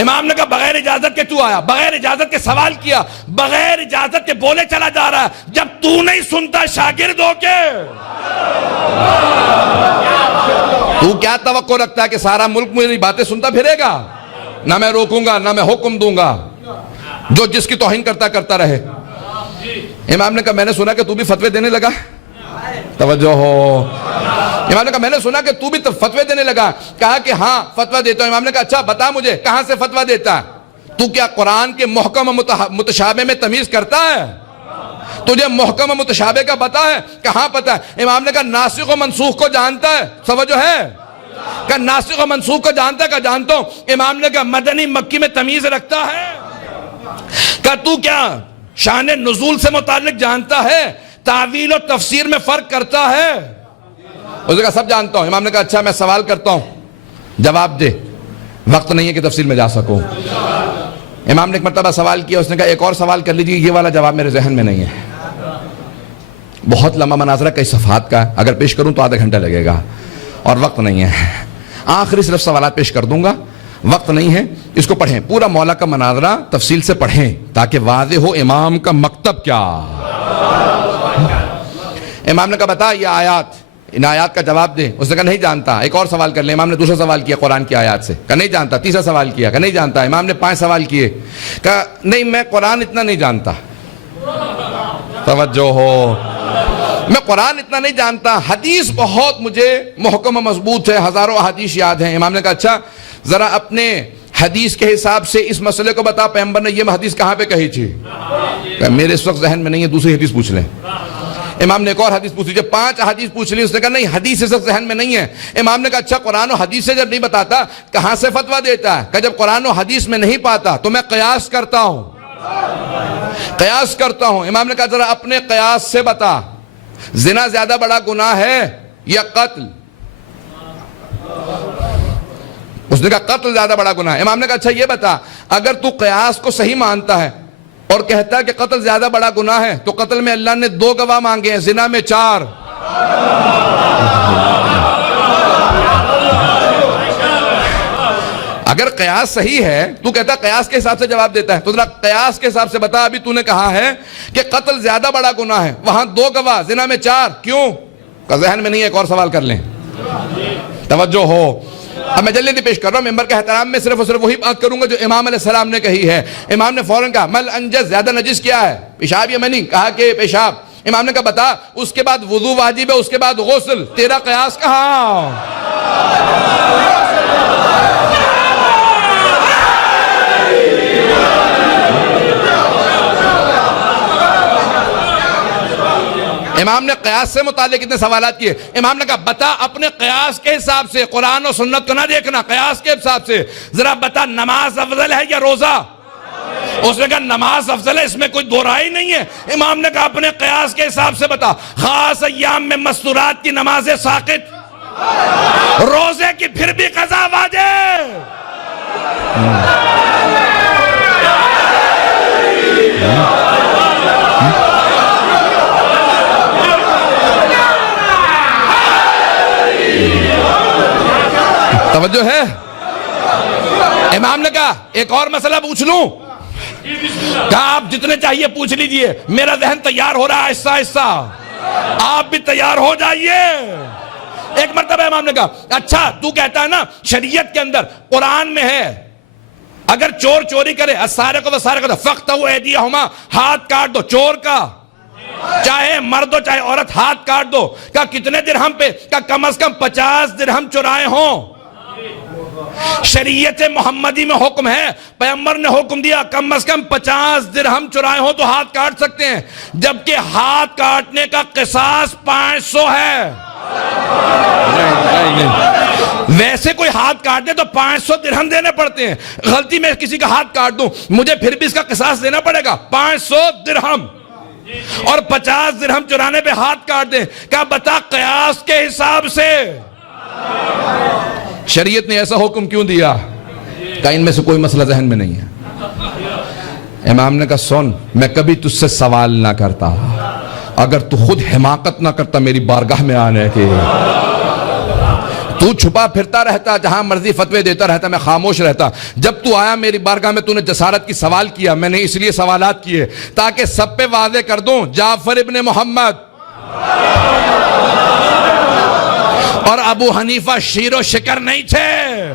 امام نے کہا بغیر اجازت کے تو آیا، بغیر اجازت کے سوال کیا، بغیر اجازت کے بولے چلا جا رہا ہے. جب تو نہیں سنتا شاگرد ہو کے تو کیا توقع رکھتا ہے کہ سارا ملک میری باتیں سنتا پھرے گا؟ نہ میں روکوں گا، نہ میں حکم دوں گا، جو جس کی توہین کرتا رہے. امام نے کہا میں نے سنا کہ تو بھی فتوے دینے لگا. توجہ ہو. امام نے کہا میں نے سنا کہ تو بھی فتوے دینے لگا. کہا کہ ہاں فتویٰ دیتا ہوں. امام نے کہا اچھا بتا مجھے کہاں سے فتویٰ دیتا ہے؟ تو کیا قرآن کے محکم و متشابہ میں تمیز کرتا ہے؟ تجھے محکم و متشابہ کا پتا ہے؟ کہاں پتا ہے؟ امام نے کہا ناسخ و منسوخ کو جانتا ہے؟ توجہ ہے. کہا ناسخ و منسوخ کو جانتا ہے؟ کہا جانتا ہوں. امام نے کہا مدنی مکی میں تمیز رکھتا ہے؟ کہا تو کیا شان نزول سے متعلق جانتا ہے، تعویل و تفسیر میں فرق کرتا ہے؟ اس نے کہا سب جانتا ہوں۔ امام نے کہا اچھا میں سوال کرتا ہوں، جواب دے، وقت نہیں ہے کہ تفصیل میں جا سکوں۔ امام نے ایک مرتبہ سوال کیا، اس نے کہا ایک اور سوال کر لیجیے، یہ والا جواب میرے ذہن میں نہیں ہے۔ بہت لمبا مناظرہ، کئی صفحات کا، اگر پیش کروں تو آدھا گھنٹہ لگے گا اور وقت نہیں ہے۔ آخری صرف سوالات پیش کر دوں گا، وقت نہیں ہے، اس کو پڑھیں، پورا مولا کا مناظرہ تفصیل سے پڑھیں تاکہ واضح ہو امام کا مکتب کیا۔ امام نے کہا بتا یہ آیات، ان آیات کا جواب دے۔ اس نے کہا نہیں جانتا۔ ایک اور سوال کر لیں۔ امام نے دوسرا سوال کیا قرآن کی آیات سے، کہا نہیں جانتا۔ تیسرا سوال کیا، کہا نہیں جانتا۔ امام نے 5 سوال کیے، کہا نہیں میں قرآن اتنا نہیں جانتا۔ توجہ ہو، میں قرآن اتنا نہیں جانتا، حدیث بہت مجھے محکم و مضبوط ہے، ہزاروں احادیث یاد ہیں۔ امام نے کہا اچھا ذرا اپنے حدیث کے حساب سے اس مسئلے کو بتا، پیغمبر نے یہ حدیث کہاں پہ کہی تھی؟ کہ میرے اس وقت ذہن میں نہیں ہے، دوسری حدیث پوچھ لیں۔ امام نے ایک اور حدیث پوچھی، جب 5 حدیث پوچھ لی، اس نے کہا نہیں حدیث اس وقت ذہن میں نہیں ہے۔ امام نے کہا اچھا قرآن و حدیث سے جب نہیں بتاتا کہاں سے فتویٰ دیتا ہے؟ کہ جب قرآن و حدیث میں نہیں پاتا تو میں قیاس کرتا ہوں، قیاس کرتا ہوں۔ امام نے کہا ذرا اپنے قیاس سے بتا، زنا زیادہ بڑا گناہ ہے یا قتل؟ اس نے کہا قتل زیادہ بڑا گناہ ہے۔ امام نے کہا اچھا یہ بتا، اگر تو قیاس کو صحیح مانتا ہے اور کہتا ہے کہ قتل زیادہ بڑا گناہ ہے تو قتل میں اللہ نے 2 گواہ مانگے ہیں، زنا میں 4۔ اگر قیاس صحیح ہے، تو کہتا قیاس کے حساب سے جواب دیتا ہے، تو ذرا قیاس کے حساب سے بتا، ابھی تو نے کہا ہے کہ قتل زیادہ بڑا گناہ ہے، وہاں 2 گواہ، زنا میں 4، کیوں؟ کہ ذہن میں نہیں ہے، ایک اور سوال کر لیں۔ توجہ ہو، اب میں جلدی پیش کر رہا ہوں، ممبر کے احترام میں صرف اور صرف وہی بات کروں گا جو امام علیہ السلام نے کہی ہے۔ امام نے فوراً کہا مل انجز، زیادہ نجس کیا ہے؟ پیشاب یا منی؟ کہا کہ پیشاب۔ امام نے کہا بتا، اس کے بعد وضو واجب ہے، اس کے بعد غسل، تیرا قیاس کہاں؟ امام نے قیاس سے متعلق اتنے سوالات کیے۔ امام نے کہا بتا اپنے قیاس کے حساب سے، قرآن و سنت کو نہ دیکھنا، قیاس کے حساب سے ذرا بتا نماز افضل ہے یا روزہ؟ اس نے کہا نماز افضل ہے، اس میں کوئی دو رائے نہیں ہے۔ امام نے کہا اپنے قیاس کے حساب سے بتا، خاص ایام میں مستورات کی نمازیں ساقط، روزے کی پھر بھی قضا واجب۔ توجہ ہے؟ امام نے کہا ایک اور مسئلہ پوچھ لوں؟ کہا آپ جتنے چاہیے پوچھ لیجئے، میرا ذہن تیار ہو رہا ہے آہستہ آہستہ، آپ بھی تیار ہو جائیے۔ ایک مرتبہ امام نے کہا اچھا تو کہتا ہے نا شریعت کے اندر قرآن میں ہے اگر چور چوری کرے السارق والسارقۃ فاقطعوا ایدیہما، ہاتھ کاٹ دو چور کا، چاہے مرد ہو چاہے عورت، ہاتھ کاٹ دو۔ کہا کتنے درہم پہ؟ کہا کم از کم 50 درہم چرائے ہوں۔ شریعت محمدی میں حکم ہے، پیغمبر نے حکم دیا کم از کم 50 درہم چرائے ہوں تو ہاتھ کاٹ سکتے ہیں، جبکہ ہاتھ کاٹنے کا قصاص 500 ہے۔ ویسے کوئی ہاتھ کاٹ دے تو 500 درہم دینے پڑتے ہیں، غلطی میں کسی کا ہاتھ کاٹ دوں مجھے پھر بھی اس کا قصاص دینا پڑے گا 500 درہم، اور 50 درہم چرانے پہ ہاتھ کاٹ دیں۔ کہا بتا قیاس کے حساب سے شریعت نے ایسا حکم کیوں دیا؟ کہ ان میں سے کوئی مسئلہ ذہن میں نہیں ہے۔ امام نے کہا سن، میں کبھی تجھ سے سوال نہ کرتا اگر تو خود حماقت نہ کرتا میری بارگاہ میں آنے کے۔ تو چھپا پھرتا رہتا، جہاں مرضی فتوے دیتا رہتا، میں خاموش رہتا۔ جب تو آیا میری بارگاہ میں تو نے جسارت کی سوال کیا، میں نے اس لیے سوالات کیے تاکہ سب پہ واضح کر دوں جعفر ابن محمد اور ابو حنیفہ شیر و شکر نہیں تھے،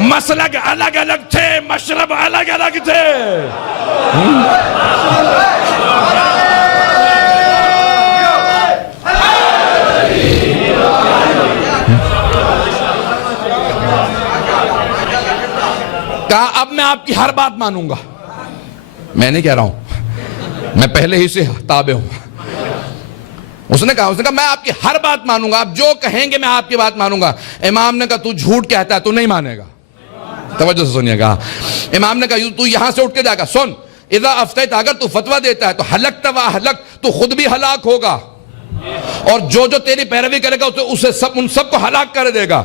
مسلک الگ الگ تھے، مشرب الگ الگ تھے۔ کہا اب میں آپ کی ہر بات مانوں گا۔ میں نہیں کہہ رہا ہوں، میں پہلے ہی سے تابع ہوں۔ اس نے کہا میں آپ کی ہر بات مانوں گا، آپ جو کہیں گے میں آپ کی بات مانوں گا۔ امام نے کہا تو جھوٹ کہتا ہے، تو نہیں مانے گا۔ توجہ سے سنیے گا، امام نے کہا تو یہاں سے اٹھ کے جا گا، سن اذا افتیت، اگر تو فتویٰ دیتا ہے تو ہلکت و ہلک، تو خود بھی ہلاک ہوگا اور جو تیری پیروی کرے گا اسے ان سب کو ہلاک کر دے گا.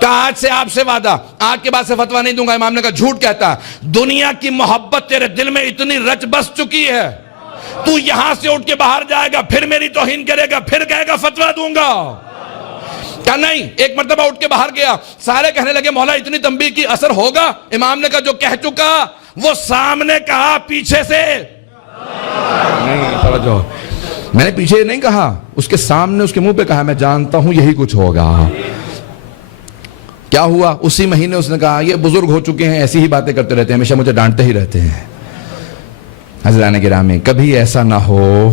کہا آج سے آپ سے وعدہ، آج کے بعد سے فتویٰ نہیں دوں گا. امام نے کہا جھوٹ کہتا ہے، دنیا کی محبت تیرے دل میں اتنی رچ بس چکی ہے، تو یہاں سے اٹھ کے باہر جائے گا، پھر میری توہین کرے گا، پھر کہے گا فتویٰ دوں گا. کہا نہیں. ایک مرتبہ اٹھ کے باہر گیا، سارے کہنے لگے مولا اتنی تنبیہ کی اثر ہوگا؟ امام نے کہا جو کہہ چکا وہ سامنے کہا، پیچھے سے نہیں. توجہ، میں نے پیچھے نہیں کہا، اس کے سامنے اس کے منہ پہ کہا میں جانتا ہوں یہی کچھ ہوگا. کیا ہوا؟ اسی مہینے اس نے کہا یہ بزرگ ہو چکے ہیں، ایسی ہی باتیں کرتے رہتے ہیں، ہمیشہ مجھے ڈانٹتے ہی رہتے ہیں. حضران گرامی، کبھی ایسا نہ ہو،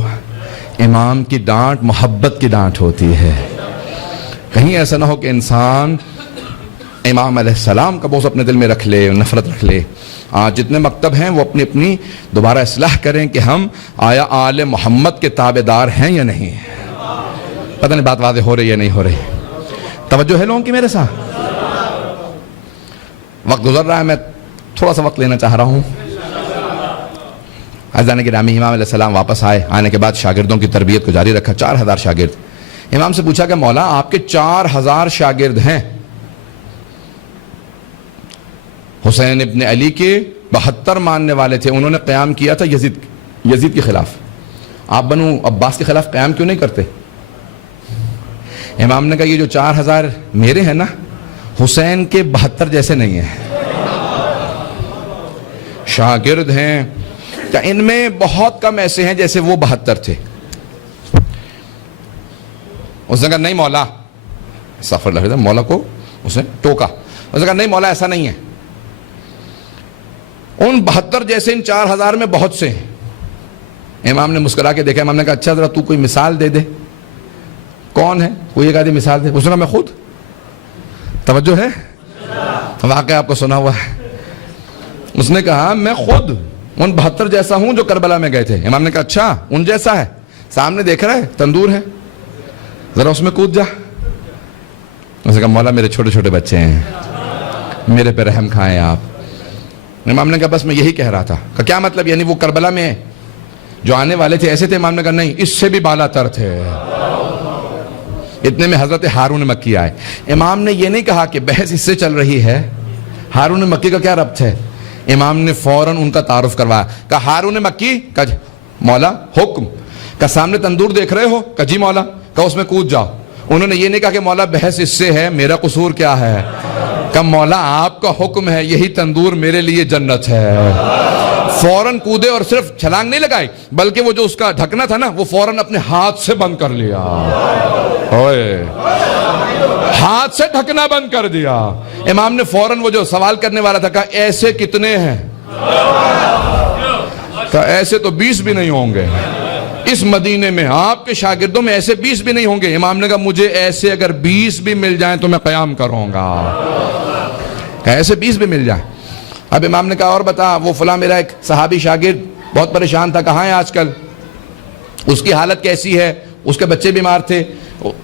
امام کی ڈانٹ محبت کی ڈانٹ ہوتی ہے. کہیں ایسا نہ ہو کہ انسان امام علیہ السلام کا بوجھ اپنے دل میں رکھ لے، نفرت رکھ لے. جتنے مکتب ہیں وہ اپنی دوبارہ اصلاح کریں کہ ہم آیا آل محمد کے تابعدار ہیں یا نہیں. پتہ نہیں بات واضح ہو رہی ہے نہیں ہو رہی؟ توجہ ہے لوگوں کی میرے ساتھ؟ وقت گزر رہا ہے، میں تھوڑا سا وقت لینا چاہ رہا ہوں. عزیزان گرامی، امام علیہ السلام واپس آئے، آنے کے بعد شاگردوں کی تربیت کو جاری رکھا. 4000 شاگرد. امام سے پوچھا کہ مولا آپ کے 4000 شاگرد ہیں، حسین ابن علی کے 72 ماننے والے تھے، انہوں نے قیام کیا تھا یزید کے خلاف، آپ بنو عباس کے خلاف قیام کیوں نہیں کرتے؟ امام نے کہا یہ جو 4000 میرے ہیں نا، حسین کے 72 جیسے نہیں ہیں. شاگرد ہیں کہ ان میں بہت کم ایسے ہیں جیسے وہ 72 تھے. اس نے کہا نہیں مولا، سفر لگ رہا مولا کو اس نے ٹوکا. اس نے کہا نہیں مولا ایسا نہیں ہے، ان 72 جیسے ان 4000 میں بہت سے ہیں. امام نے مسکرا کے دیکھا. امام نے کہا اچھا ذرا تو کوئی مثال دے دے، کون ہے کوئی ایک آدھی مثال دے. اس نے کہا میں خود. توجہ ہے، واقعہ آپ کو سنا ہوا ہے. اس نے کہا میں خود ان 72 جیسا ہوں جو کربلا میں گئے تھے. امام نے کہا اچھا ان جیسا ہے؟ سامنے دیکھ رہا ہے تندور ہے، ذرا اس میں کود جا. اس نے کہا مولا میرے چھوٹے چھوٹے بچے ہیں، میرے پہ رحم کھائیں آپ. امام نے کہا بس میں یہی کہہ رہا تھا. کہ کیا مطلب؟ یعنی وہ کربلا میں جو آنے والے تھے ایسے تھے؟ امام نے کہا نہیں، اس سے بھی بالا تر تھے. اتنے میں حضرت ہارون مکی آئے. امام نے یہ نہیں کہا کہ بحث اس سے چل رہی ہے، ہارون مکی کا کیا ربط ہے. امام نے فوراً ان کا تعارف کروایا. کہا ہارون مکی؟ کہا مولا حکم. کہا سامنے تندور دیکھ رہے ہو؟ کہا جی مولا. کہا اس میں کود جاؤ. انہوں نے یہ نہیں کہا کہ مولا بحث اس سے ہے، میرا قصور کیا ہے. کہا مولا آپ کا حکم ہے، یہی تندور میرے لیے جنت ہے. فوراً کودے اور صرف چھلانگ نہیں لگائی بلکہ وہ جو اس کا ڈھکنا تھا نا وہ فوراً اپنے ہاتھ سے بند کر لیا. ہاتھ سے ڈھکنا بند کر دیا. امام نے فوراً وہ جو سوال کرنے والا تھا کہا ایسے کتنے ہیں؟ کہا ایسے تو 20 بھی نہیں ہوں گے اس مدینے میں، آپ کے شاگردوں میں ایسے 20 بھی نہیں ہوں گے. امام نے کہا مجھے ایسے اگر 20 بھی مل جائیں تو میں قیام کروں گا. کہا ایسے 20 بھی مل جائیں. اب امام نے کہا اور بتا وہ فلاں میرا ایک صحابی شاگرد بہت پریشان تھا، کہاں ہے آج کل؟ اس کی حالت کیسی ہے؟ اس کے بچے بیمار تھے.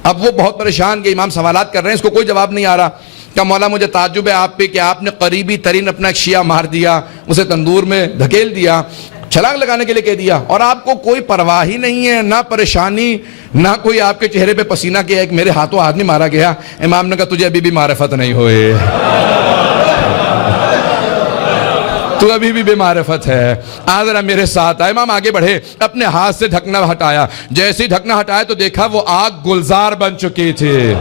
اب وہ بہت پریشان کہ امام سوالات کر رہے ہیں، اس کو کوئی جواب نہیں آ رہا. کہ مولا مجھے تعجب ہے آپ پہ کہ آپ نے قریبی ترین اپنا ایک شیعہ مار دیا، اسے تندور میں دھکیل دیا، چھلانگ لگانے کے لیے کہہ دیا، اور آپ کو کوئی پرواہ ہی نہیں ہے، نہ پریشانی، نہ کوئی آپ کے چہرے پہ پسینہ کیا. ایک میرے ہاتھوں آدمی مارا گیا. امام نے کہا تجھے ابھی بھی معرفت نہیں ہوئی، تو ابھی بھی بے معرفت ہے، آ ذرا میرے ساتھ. امام آگے بڑھے، اپنے ہاتھ سے ڈھکنا ہٹایا. جیسے ہی ڈھکنا ہٹایا تو دیکھا وہ آگ گلزار بن چکی تھی،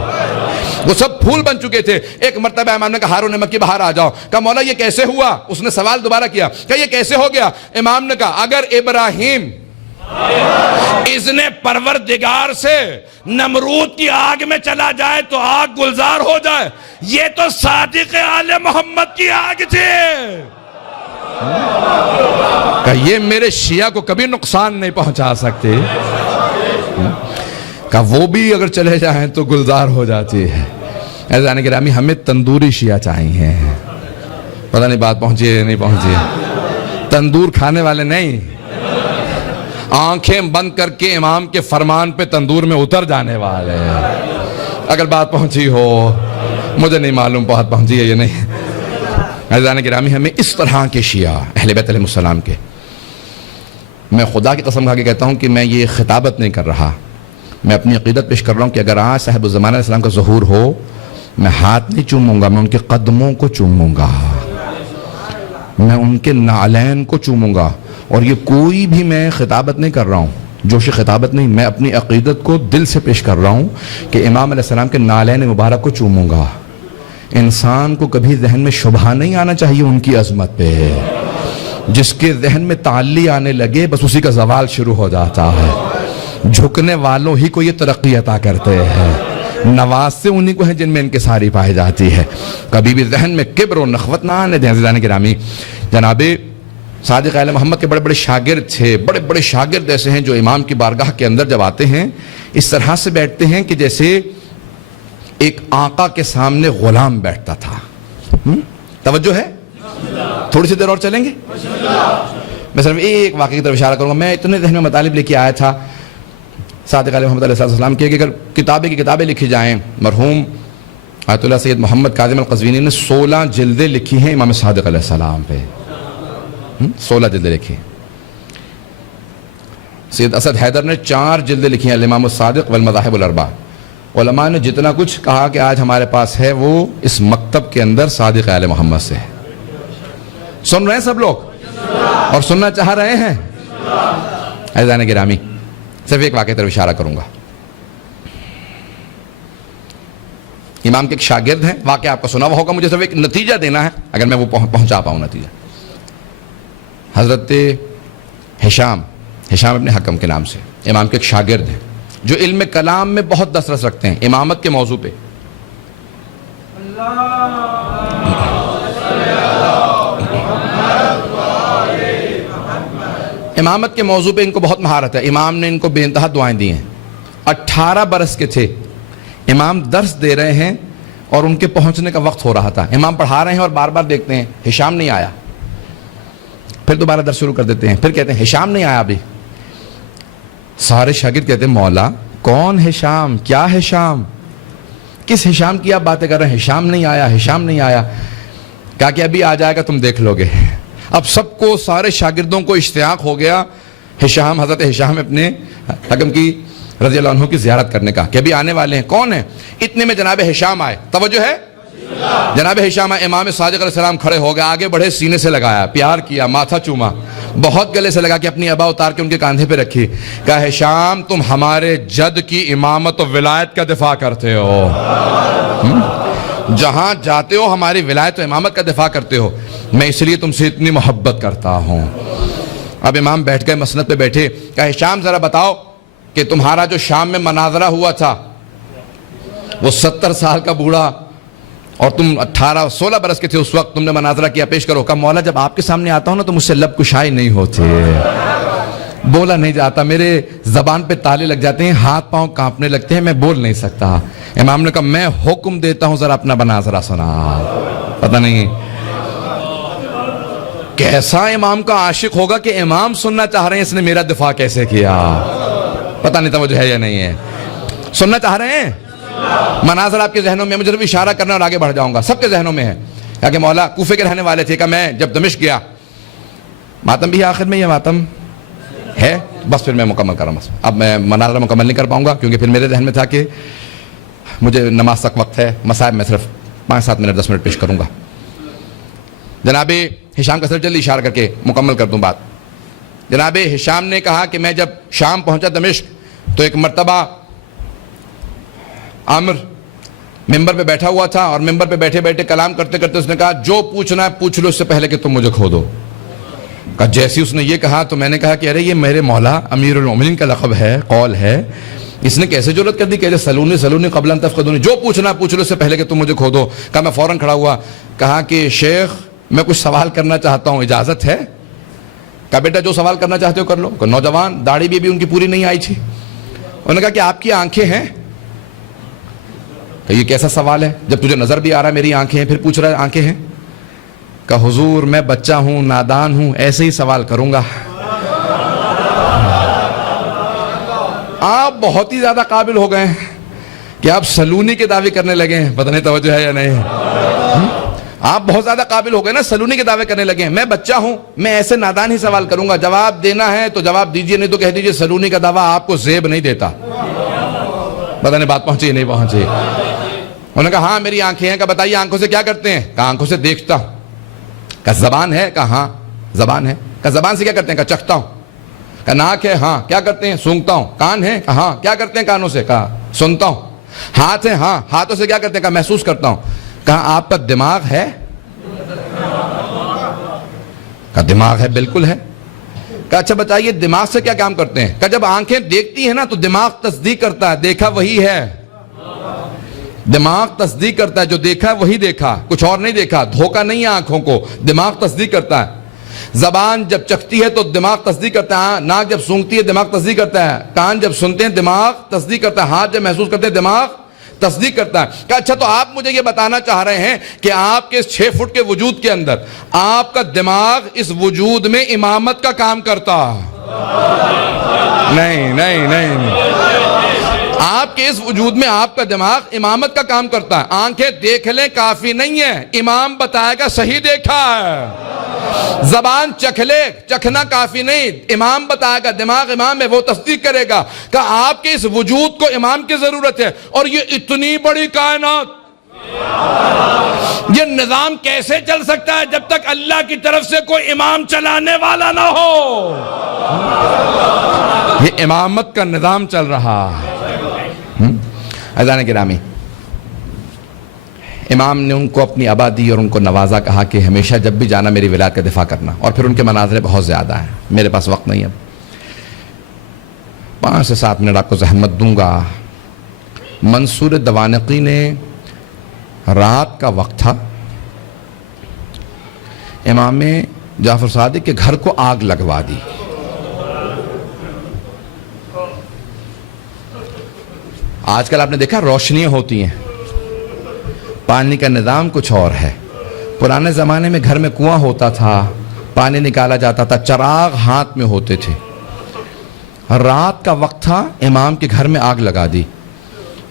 وہ سب پھول بن چکے تھے. ایک مرتبہ امام نے کہا ہارون مکی باہر آ جاؤ. کہا مولا یہ کیسے ہوا؟ اس نے سوال دوبارہ کیا کہ یہ کیسے ہو گیا؟ امام نے کہا اگر ابراہیم اذن پروردگار سے نمرود کی آگ میں چلا جائے تو آگ گلزار ہو جائے، یہ تو صادق آل محمد کی آگ تھی. کہ یہ میرے شیعہ کو کبھی نقصان نہیں پہنچا سکتے. کہ وہ بھی اگر چلے جائیں تو گلزار ہو جاتی ہے. عزیزان گرامی ہمیں تندوری شیعہ چاہیے. پتہ نہیں بات پہنچی ہے نہیں پہنچی ہے. تندور کھانے والے نہیں، آنکھیں بند کر کے امام کے فرمان پہ تندور میں اتر جانے والے. اگر بات پہنچی ہو، مجھے نہیں معلوم بہت پہنچی ہے یہ نہیں. عزیزان گرامی ہمیں اس طرح کے شیعہ اہل بیت علیہ السلام کے میں خدا کی قسم کھا کے کہتا ہوں کہ میں یہ خطابت نہیں کر رہا، میں اپنی عقیدت پیش کر رہا ہوں کہ اگر آج صاحب الزمانہ علیہ السلام کا ظہور ہو، میں ہاتھ نہیں چوموں گا، میں ان کے قدموں کو چوموں گا، میں ان کے نعلین کو چوموں گا. اور یہ کوئی بھی میں خطابت نہیں کر رہا ہوں، جوش خطابت نہیں، میں اپنی عقیدت کو دل سے پیش کر رہا ہوں کہ امام علیہ السلام کے نعلین مبارک کو چوموں گا. انسان کو کبھی ذہن میں شبہ نہیں آنا چاہیے ان کی عظمت پہ. جس کے ذہن میں تعلی آنے لگے بس اسی کا زوال شروع ہو جاتا ہے. جھکنے والوں ہی کو یہ ترقی عطا کرتے ہیں، نواز سے انہی کو ہیں جن میں انکساری پائی جاتی ہے. کبھی بھی ذہن میں کبر و نخوت نہ آنے دیں. عزیزان گرامی، جناب صادق اہل محمد کے بڑے بڑے شاگرد تھے. بڑے بڑے شاگرد ایسے ہیں جو امام کی بارگاہ کے اندر جب آتے ہیں اس طرح سے بیٹھتے ہیں کہ جیسے ایک آقا کے سامنے غلام بیٹھتا تھا. توجہ ہے؟ تھوڑی سی دیر اور چلیں گے. میں صرف ایک واقعے کی طرف اشارہ کروں گا. میں اتنے ذہن میں مطالب لے کے آیا تھا صادق علیہ محمد علیہ السلام کے کہ اگر کتابیں کی کتابیں لکھی جائیں، مرحوم آیت اللہ سید محمد کاظم القزوینی نے 16 جلدیں لکھی ہیں امام صادق علیہ السلام پہ. 16 جلدیں لکھی. سید اسد حیدر نے 4 جلدیں لکھی ہیں، الامام الصادق والمذاہب الاربعہ. علماء نے جتنا کچھ کہا کہ آج ہمارے پاس ہے وہ اس مکتب کے اندر صادق آل محمد سے ہے. سن رہے ہیں سب لوگ اور سننا چاہ رہے ہیں؟ عزیزان گرامی، صرف ایک واقعے طرف اشارہ کروں گا. امام کے ایک شاگرد ہیں، واقعہ آپ کو سنا ہوا ہوگا، مجھے صرف ایک نتیجہ دینا ہے اگر میں وہ پہنچا پاؤں نتیجہ. حضرت ہشام ابن حکم کے نام سے امام کے ایک شاگرد ہیں جو علم کلام میں بہت دسترس رکھتے ہیں امامت کے موضوع پہ. امامت کے موضوع پہ ان کو بہت مہارت ہے. امام نے ان کو بے انتہا دعائیں دی ہیں. 18 برس کے تھے، امام درس دے رہے ہیں اور ان کے پہنچنے کا وقت ہو رہا تھا. امام پڑھا رہے ہیں اور بار بار دیکھتے ہیں ہشام نہیں آیا. پھر دوبارہ درس شروع کر دیتے ہیں، پھر کہتے ہیں ہشام نہیں آیا ابھی. سارے شاگرد کہتے ہیں مولا کون ہشام، کیا ہشام، کس ہشام کی آپ باتیں کر رہے ہیں؟ ہشام نہیں آیا، ہشام نہیں آیا. کہا کہ ابھی آ جائے گا، تم دیکھ لو گے. اب سب کو، سارے شاگردوں کو اشتیاق ہو گیا حضرت ہشام اپنے حکم کی رضی اللہ عنہ کی زیارت کرنے کا کہ ابھی آنے والے ہیں. کون ہیں؟ اتنے میں جناب ہشام آئے. توجہ ہے؟ جناب ہشام آئے. امام صادق علیہ السلام کھڑے ہو گئے، آگے بڑھے، سینے سے لگایا، پیار کیا، ماتھا چوما، بہت گلے سے لگا کے اپنی ابا اتار کے ان کے کاندھے پہ رکھی. کہا ہشام تم ہمارے جد کی امامت و ولایت کا دفاع کرتے ہو، جہاں جاتے ہو ہماری ولایت و امامت کا دفاع کرتے ہو، میں اس لیے تم سے اتنی محبت کرتا ہوں. اب امام بیٹھ گئے، مسند پہ بیٹھے. کہا ہشام ذرا بتاؤ کہ تمہارا جو شام میں مناظرہ ہوا تھا، وہ 70 سال کا بوڑھا اور تم 16 برس کے تھے اس وقت، تم نے مناظرہ کیا، پیش کرو. کہا مولا جب آپ کے سامنے آتا ہوں نا تو مجھ سے لب کشائی نہیں ہوتی، بولا نہیں جاتا، میرے زبان پہ تالے لگ جاتے ہیں، ہاتھ پاؤں کانپنے لگتے ہیں، میں بول نہیں سکتا. امام نے کہا میں حکم دیتا ہوں ذرا اپنا مناظرہ سنا. پتہ نہیں کیسا امام کا عاشق ہوگا کہ امام سننا چاہ رہے ہیں اس نے میرا دفاع کیسے کیا. پتہ نہیں توجہ ہے یا نہیں ہے. سننا چاہ رہے ہیں مناظر آپ کے ذہنوں میں. مجھے صرف اشارہ کرنا اور آگے بڑھ جاؤں گا. سب کے ذہنوں میں ہے. کہا کہ مولا کوفے کے رہنے والے تھے. کہ میں جب دمشق گیا، ماتم بھی آخر میں یہ ماتم ہے، بس پھر میں مکمل کر رہا ہوں. اب میں مناظرہ مکمل نہیں کر پاؤں گا کیونکہ پھر میرے ذہن میں تھا کہ مجھے نماز تک وقت ہے. مسائب میں صرف 5-7 منٹ 10 منٹ پیش کروں گا. جناب ہشام کا صرف جلدی اشارہ کر کے مکمل کر دوں بات. جناب ہشام نے کہا کہ میں جب شام پہنچا دمشق تو ایک مرتبہ عامر ممبر پہ بیٹھا ہوا تھا اور ممبر پہ بیٹھے بیٹھے کلام کرتے کرتے اس نے کہا جو پوچھنا ہے پوچھ لو اس سے پہلے کہ تم مجھے کھو دو. کہا جیسی اس نے یہ کہا تو میں نے کہا کہ ارے یہ میرے مولا امیر المومنین کا لقب ہے، قول ہے، اس نے کیسے جرأت کر دی کہ سلونی قبل ان تفقدونی، جو پوچھنا ہے پوچھ لو اس سے پہلے کہ تم مجھے کھو دو. کہا میں فوراً کھڑا ہوا. کہا کہ شیخ میں کچھ سوال کرنا چاہتا ہوں، اجازت ہے؟ کہا بیٹا جو سوال کرنا چاہتے ہو کر لو. نوجوان داڑھی بھی ان کی پوری نہیں آئی تھی. انہوں نے کہا کہ آپ کی آنکھیں ہیں. کہ یہ کیسا سوال ہے جب تجھے نظر بھی آ رہا ہے میری آنکھیں ہیں پھر پوچھ رہا ہے آنکھیں ہیں؟ کہ حضور میں بچہ ہوں، نادان ہوں، ایسے ہی سوال کروں گا. آپ بہت ہی زیادہ قابل ہو گئے ہیں کہ آپ سلونی کے دعوے کرنے لگے ہیں. پتہ نہیں توجہ ہے یا نہیں. آپ بہت زیادہ قابل ہو گئے نا، سلونی کے دعوے کرنے لگے ہیں. میں بچہ ہوں، میں ایسے نادان ہی سوال کروں گا، جواب دینا ہے تو جواب دیجئے، نہیں تو کہہ دیجئے سلونی کا دعویٰ آپ کو زیب نہیں دیتا. پتہ نہیں بات پہنچی نہیں پہنچی. انہوں نے کہا ہاں میری آنکھیں ہیں. کہا بتائیے آنکھوں سے کیا کرتے ہیں؟ کہا آنکھوں سے دیکھتا ہوں. کہا زبان ہے؟ کہا ہاں زبان ہے. کہا زبان سے کیا کرتے ہیں؟ کہا چکھتا ہوں. کہا ناک ہے؟ ہاں. کیا کرتے ہیں؟ سونگتا ہوں. کان ہے؟ کہا ہاں. کیا کرتے ہیں کانوں سے؟ کہا سنتا ہوں. ہاتھ ہے؟ ہاں. ہاتھوں سے کیا کرتے ہیں؟ کہا محسوس کرتا ہوں. کہا آپ کا دماغ ہے؟ کہا دماغ ہے، بالکل ہے. کہا اچھا بتائیے دماغ سے کیا کام کرتے ہیں؟ کہا جب آنکھیں دیکھتی ہیں نا تو دماغ تصدیق کرتا ہے دیکھا وہی ہے. دماغ تصدیق کرتا ہے جو دیکھا ہے وہی دیکھا، کچھ اور نہیں دیکھا. دھوکہ نہیں ہے آنکھوں کو، دماغ تصدیق کرتا ہے. زبان جب چکھتی ہے تو دماغ تصدیق کرتا ہے، ناک جب سونگتی ہے دماغ تصدیق کرتا ہے، کان جب سنتے ہیں دماغ تصدیق کرتا ہے، ہاتھ جب محسوس کرتے ہیں دماغ تصدیق کرتا ہے. کہ اچھا تو آپ مجھے یہ بتانا چاہ رہے ہیں کہ آپ کے اس 6 فٹ کے وجود کے اندر آپ کا دماغ اس وجود میں امامت کا کام کرتا؟ نہیں نہیں نہیں. آپ کے اس وجود میں آپ کا دماغ امامت کا کام کرتا ہے. آنکھیں دیکھ لیں کافی نہیں ہے، امام بتائے گا صحیح دیکھا ہے. زبان چکھ لے، چکھنا کافی نہیں، امام بتائے گا، دماغ امام ہے وہ تصدیق کرے گا. کہ آپ کے اس وجود کو امام کی ضرورت ہے. اور یہ اتنی بڑی کائنات، یہ نظام کیسے چل سکتا ہے جب تک اللہ کی طرف سے کوئی امام چلانے والا نہ ہو؟ یہ امامت کا نظام چل رہا. عزیزان گرامی، امام نے ان کو اپنی ابا دی اور ان کو نوازا، کہا کہ ہمیشہ جب بھی جانا میری ولایت کا دفاع کرنا. اور پھر ان کے مناظرے بہت زیادہ ہیں، میرے پاس وقت نہیں ہے، 5 سے 7 منٹ آپ کو زحمت دوں گا. منصور دوانقی نے رات کا وقت تھا، امام جعفر صادق کے گھر کو آگ لگوا دی. آج کل آپ نے دیکھا روشنیاں ہوتی ہیں، پانی کا نظام کچھ اور ہے. پرانے زمانے میں گھر میں کنواں ہوتا تھا، پانی نکالا جاتا تھا، چراغ ہاتھ میں ہوتے تھے. رات کا وقت تھا، امام کے گھر میں آگ لگا دی.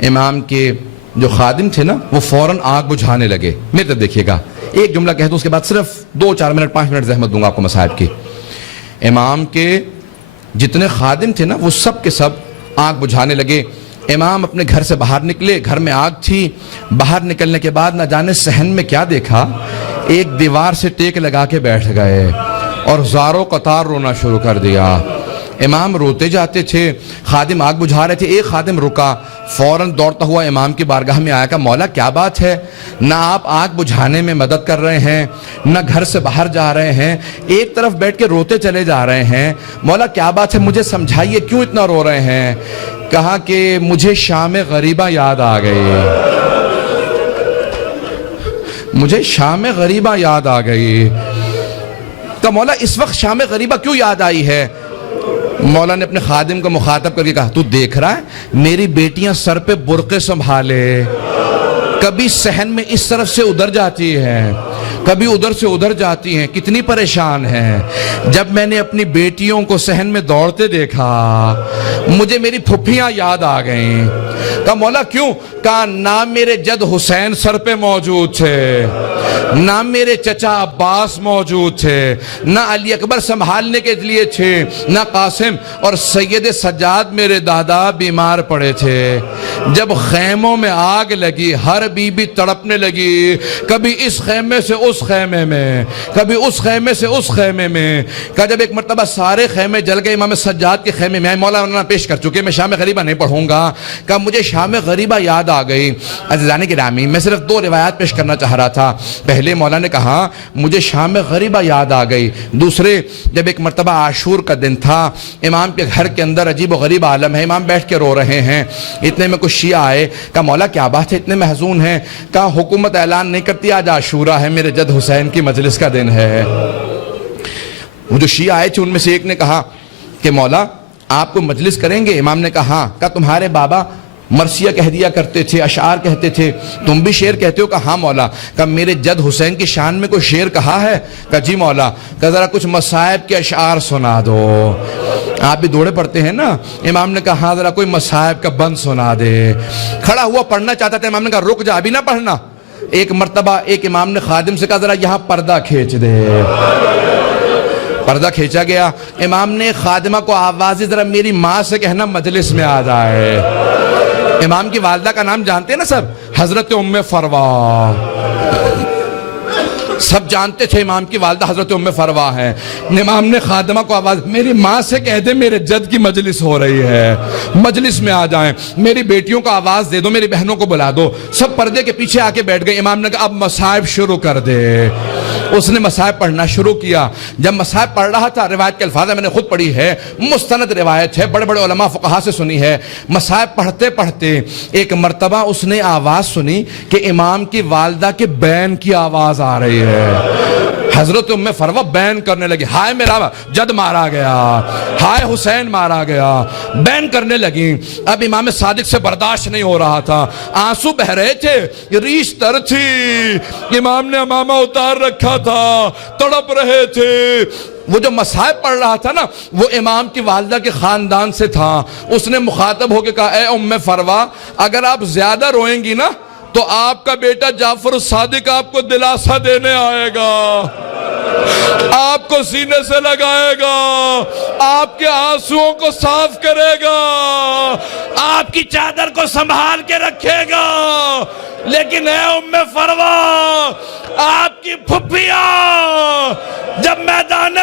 امام کے جو خادم تھے نا وہ فوراً آگ بجھانے لگے. میرے طرف دیکھیے گا، ایک جملہ کہہ دوں اس کے بعد صرف 2-4 منٹ 5 منٹ زحمت دوں گا آپ کو مصائب کی. امام کے جتنے خادم تھے نا وہ سب کے سب آگ بجھانے لگے. امام اپنے گھر سے باہر نکلے، گھر میں آگ تھی. باہر نکلنے کے بعد نہ جانے صحن میں کیا دیکھا، ایک دیوار سے ٹیک لگا کے بیٹھ گئے اور زاروں قطار رونا شروع کر دیا. امام روتے جاتے تھے، خادم آگ بجھا رہے تھے. ایک خادم رکا، فوراً دوڑتا ہوا امام کی بارگاہ میں آیا. کہا مولا کیا بات ہے، نہ آپ آگ بجھانے میں مدد کر رہے ہیں، نہ گھر سے باہر جا رہے ہیں، ایک طرف بیٹھ کے روتے چلے جا رہے ہیں. مولا کیا بات ہے، مجھے سمجھائیے کیوں اتنا رو رہے ہیں؟ کہا کہ مجھے شام غریبہ یاد آ گئی، مجھے شام غریبہ یاد آ گئی. کہا مولا اس وقت شام غریبہ کیوں یاد آئی ہے؟ مولا نے اپنے خادم کو مخاطب کر کے کہا تو دیکھ رہا ہے میری بیٹیاں سر پہ برقعے سنبھالے، کبھی صحن میں اس طرف سے ادھر جاتی ہیں، کبھی ادھر سے ادھر جاتی ہیں، کتنی پریشان ہیں. جب میں نے اپنی بیٹیوں کو صحن میں دوڑتے دیکھا مجھے میری پھپھیاں یاد آ گئیں. کہا مولا کیوں؟ کہا نہ میرے جد حسین سر پہ موجود تھے، نہ میرے چچا عباس موجود تھے، نہ علی اکبر سنبھالنے کے لیے تھے، نہ قاسم، اور سید سجاد میرے دادا بیمار پڑے تھے. جب خیموں میں آگ لگی ہر بی بی تڑپنے لگی، کبھی اس خیمے سے اس خیمے میں، کبھی اس خیمے سے اس خیمے میں. کہا جب ایک مرتبہ سارے خیمے جل گئے، امام سجاد کے خیمے میں مولانا پیش کر چکے، میں شام غریبہ نہیں پڑھوں گا. کہا مجھے شام غریبہ یاد آ گئی. عزیزان گرامی، میں صرف 2 روایات پیش کرنا چاہ رہا تھا. پہلے مولا نے کہا مجھے شام غریبہ یاد آ گئی. دوسرے، جب ایک مرتبہ عاشور کا دن تھا، امام کے گھر کے اندر عجیب و غریب عالم ہے، امام بیٹھ کے رو رہے ہیں. اتنے میں کچھ شیعہ آئے. کہا مولا کیا بات ہے اتنے محزون ہیں؟ کہا حکومت اعلان نہیں کرتی آج عاشورہ ہے، میرے جد حسین کی مجلس کا دن ہے. وہ جو شیعہ آئے تھے ان میں سے ایک نے کہا کہ مولا آپ کو مجلس کریں گے؟ امام نے کہا ہاں. کہا تمہارے بابا مرثیہ کہہ دیا کرتے تھے، اشعار کہتے تھے، تم بھی شعر کہتے ہو؟ کہا ہاں مولا. کہا میرے جد حسین کی شان میں کوئی شعر کہا ہے؟ کہا جی مولا. کہا ذرا کچھ مصائب کے اشعار سنا دو. آپ بھی دوڑے پڑتے ہیں نا. امام نے کہا ہاں ذرا کوئی مصائب کا بند سنا دے. کھڑا ہوا پڑھنا چاہتا تھا، امام نے کہا رک جا ابھی نہ پڑھنا. ایک مرتبہ ایک امام نے خادم سے کہا ذرا یہاں پردہ کھینچ دے، پردہ کھینچا گیا. امام نے خادمہ کو آواز دی ذرا میری ماں سے کہنا مجلس میں آ جائے. امام کی والدہ کا نام جانتے ہیں نا سب، حضرت ام فروا. سب جانتے تھے امام کی والدہ حضرت ام فروا ہے. امام نے خادمہ کو آواز میری ماں سے کہہ دے میرے جد کی مجلس ہو رہی ہے، مجلس میں آ جائیں. میری بیٹیوں کو آواز دے دو، میری بہنوں کو بلا دو. سب پردے کے پیچھے آ کے بیٹھ گئے. امام نے کہا اب مصائب شروع کر دے. اس نے مصائب پڑھنا شروع کیا. جب مصائب پڑھ رہا تھا، روایت کے الفاظ میں نے خود پڑھی ہے، مستند روایت ہے، بڑے بڑے علماء فقہا سے سنی ہے. مصائب پڑھتے پڑھتے ایک مرتبہ اس نے آواز سنی کہ امام کی والدہ کے بین کی آواز آ رہی ہے. حضرت ام فروا بین کرنے لگی، ہائے میرا جد مارا گیا، ہائے حسین مارا گیا، بین کرنے لگی. اب امام صادق سے برداشت نہیں ہو رہا تھا، آنسو بہ رہے تھے، ریش تر تھی. امام نے امامہ اتار رکھا تھا، تڑپ رہے تھے. وہ جو مصائب پڑھ رہا تھا نا وہ امام کی والدہ کے خاندان سے تھا. اس نے مخاطب ہو کے کہا اے ام فروا اگر آپ زیادہ روئیں گی نا تو آپ کا بیٹا جعفر الصادق آپ کو دلاسا دینے آئے گا، آپ کو سینے سے لگائے گا، آپ کے آنسوؤں کو صاف کرے گا، آپ کی چادر کو سنبھال کے رکھے گا. لیکن اے ام فروا آپ کی پھپھیاں جب میدان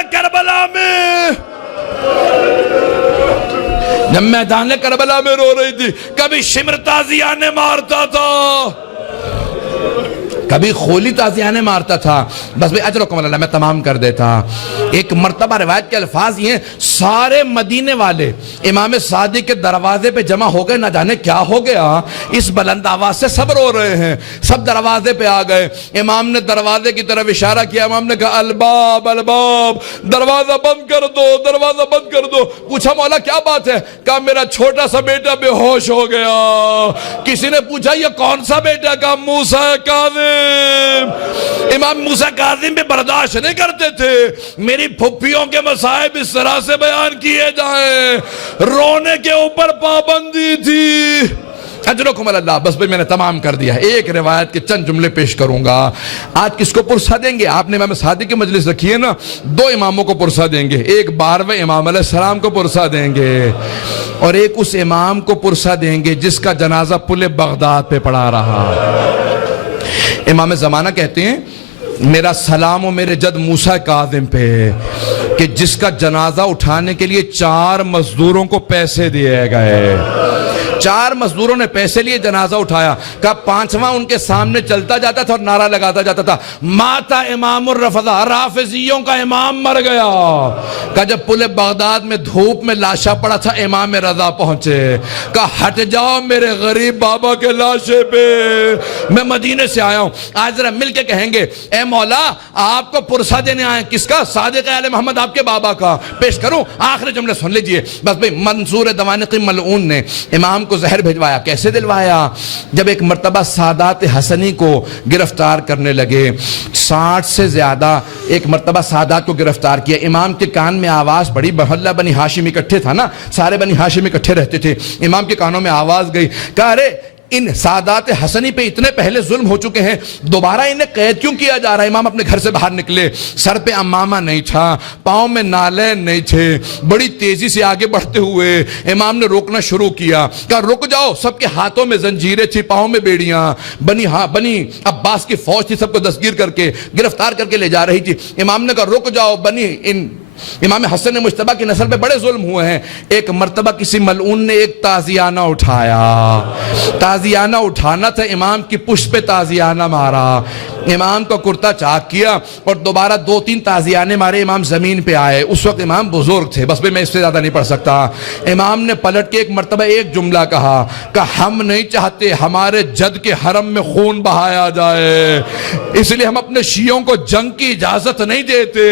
کربلا میں رو رہی تھی، کبھی شمر تازیانے مارتا تھا، کبھی خولی تازیانے مارتا تھا. بس بھئی اجرکم اللہ، میں تمام کر دیتا. ایک مرتبہ روایت کے الفاظ یہ سارے مدینے والے امام صادق کے دروازے پہ جمع ہو گئے. نہ جانے کیا ہو گیا، اس بلند آواز سے سب رو رہے ہیں. سب دروازے پہ آ گئے. امام نے دروازے کی طرف اشارہ کیا. امام نے کہا الباب الباب، دروازہ بند کر دو، دروازہ بند کر دو. پوچھا مولا کیا بات ہے؟ کہا میرا چھوٹا سا بیٹا بے ہوش ہو گیا. کسی نے پوچھا یہ کون سا بیٹا؟ کہا موسیٰ کاظم. امام موسیٰ کاظم بھی برداشت نہیں کرتے تھے میری پھپھیوں کے مصائب اس طرح سے بیان کیے جائیں. رونے کے اوپر پابندی تھی. اجرکم اللہ. بس بھئی میں نے تمام کر دیا. ایک روایت کے چند جملے پیش کروں گا. آج کس کو پرسہ دیں گے؟ آپ نے امام صادق کی مجلس رکھی ہے نا، دو اماموں کو پرسہ دیں گے. ایک 12ویں امام علیہ السلام کو پرسہ دیں گے اور ایک اس امام کو پرسہ دیں گے جس کا جنازہ پل بغداد پہ پڑا رہا. امام زمانہ کہتے ہیں میرا سلام و میرے جد موسیٰ کاظم پہ کہ جس کا جنازہ اٹھانے کے لیے 4 مزدوروں کو پیسے دیے گئے. 4 مزدوروں نے پیسے لیے جنازہ اٹھایا. کہا 5واں ان کے سامنے چلتا جاتا تھا اور نعرہ لگاتا جاتا تھا ماتا امام الرفضہ، رافضیوں کا امام مر گیا. کہا جب پل بغداد میں دھوپ میں لاشا پڑا تھا امام رضا پہنچے. کہا ہٹ جاؤ میرے غریب بابا کے لاشے پہ، میں مدینے سے آیا ہوں. آج ذرا مل کے کہیں گے اے مولا آپ کو پرسہ دینے آئے. کس کا؟ صادق آل محمد آپ کے بابا کا. پیش کروں؟ آخری جملے سن لیجئے. بس بھئی منصور دوانقی ملعون نے امام کو زہر بھجوایا. کیسے دلوایا؟ جب ایک مرتبہ سادات حسنی کو گرفتار کرنے لگے، 60 سے زیادہ ایک مرتبہ سادات کو گرفتار کیا. امام کے کان میں آواز پڑی. محلہ بنی ہاشم اکٹھے تھا نا، سارے بنی ہاشم اکٹھے رہتے تھے. امام کے کانوں میں آواز گئی. کہا ارے ان سادات حسنی پہ اتنے پہلے ظلم ہو چکے ہیں، دوبارہ انہیں قید کیوں کیا جا رہا ہے؟ امام اپنے گھر سے باہر نکلے. سر پہ امامہ نہیں تھا، پاؤں میں نالین نہیں تھے. بڑی تیزی سے آگے بڑھتے ہوئے امام نے روکنا شروع کیا. کہا رک جاؤ. سب کے ہاتھوں میں زنجیریں تھی، پاؤں میں بیڑیاں. بنی عباس کی فوج تھی، سب کو دستگیر کر کے گرفتار کر کے لے جا رہی تھی. امام نے کہا رک جاؤ. امام حسن مجتبیٰ کی نسل پہ بڑے ظلم ہوئے ہیں. ایک مرتبہ کسی ملعون نے ایک تازیانہ اٹھایا. تازیانہ اٹھانا تھا، امام کی پشت پہ تازیانہ مارا. امام کا کرتا چاک کیا اور دوبارہ 2-3 تازیانے مارے. امام زمین پہ آئے. اس وقت امام بزرگ تھے. بس میں اس سے زیادہ نہیں پڑھ سکتا. امام نے پلٹ کے ایک مرتبہ ایک جملہ کہا کہ ہم نہیں چاہتے ہمارے جد کے حرم میں خون بہایا جائے، اس لیے ہم اپنے شیعوں کو جنگ کی اجازت نہیں دیتے.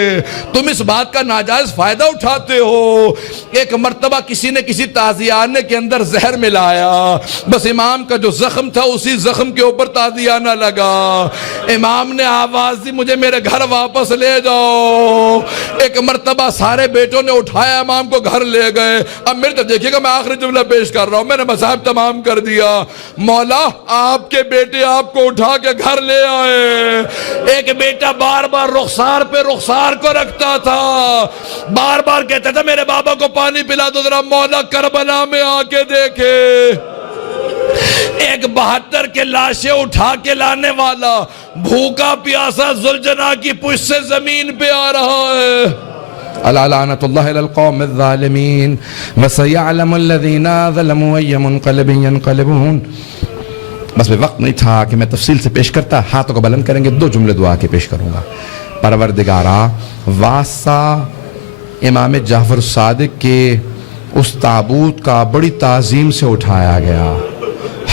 تم اس بات کا ناجائز فائدہ اٹھاتے ہو۔ ایک مرتبہ کسی نے کسی تازیانے کے اندر زہر ملایا، بس امام کا جو زخم تھا اسی زخم کے اوپر تازیانہ لگا۔ امام نے آواز دی مجھے میرے گھر واپس لے جاؤ۔ ایک مرتبہ سارے بیٹوں نے اٹھایا امام کو گھر لے گئے۔ اب میرے طرف دیکھیے گا، میں آخری جملہ پیش کر رہا ہوں، میں نے مصاحب تمام کر دیا۔ مولا آپ کے بیٹے آپ کو اٹھا کے گھر لے آئے۔ ایک بیٹا بار بار رخسار پہ رخسار کو رکھتا تھا، بار بار کہتا تھا میرے بابا کو پانی پلا دو ذرا، مولا کربلا میں آ کے دیکھے۔ ایک 72 کے لاشیں اٹھا کے لانے والا بھوکا پیاسا ذوالجناح کی پشت سے زمین پہ آ رہا ہے۔ الا لعنت اللہ علی القوم الظالمین وسیعلم الذین ظلموا ای منقلب ینقلبون۔ بس میں وقت نہیں تھا کہ میں تفصیل سے پیش کرتا، ہاتھوں کو بلند کریں گے، 2 جملے دعا کے پیش کروں گا۔ پروردگارا، واسطہ امام جعفر صادق کے اس تابوت کا بڑی تعظیم سے اٹھایا گیا،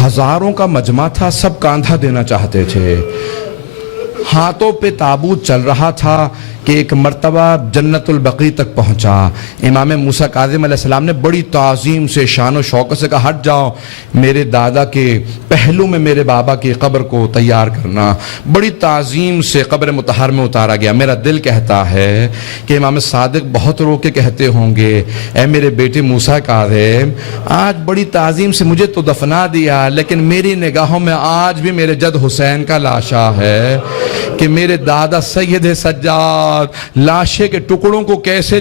ہزاروں کا مجمع تھا، سب کاندھا دینا چاہتے تھے، ہاتھوں پہ تابوت چل رہا تھا کہ ایک مرتبہ جنت البقیع تک پہنچا۔ امام موسیٰ کاظم علیہ السلام نے بڑی تعظیم سے شان و شوق سے کہا ہٹ جاؤ، میرے دادا کے پہلو میں میرے بابا کی قبر کو تیار کرنا۔ بڑی تعظیم سے قبر مطہر میں اتارا گیا۔ میرا دل کہتا ہے کہ امام صادق بہت رو کے کہتے ہوں گے اے میرے بیٹے موسیٰ کاظم، آج بڑی تعظیم سے مجھے تو دفنا دیا، لیکن میری نگاہوں میں آج بھی میرے جد حسین کا لاشا ہے کہ میرے دادا سید سجاد لاشے کے ٹکڑوں کو کیسے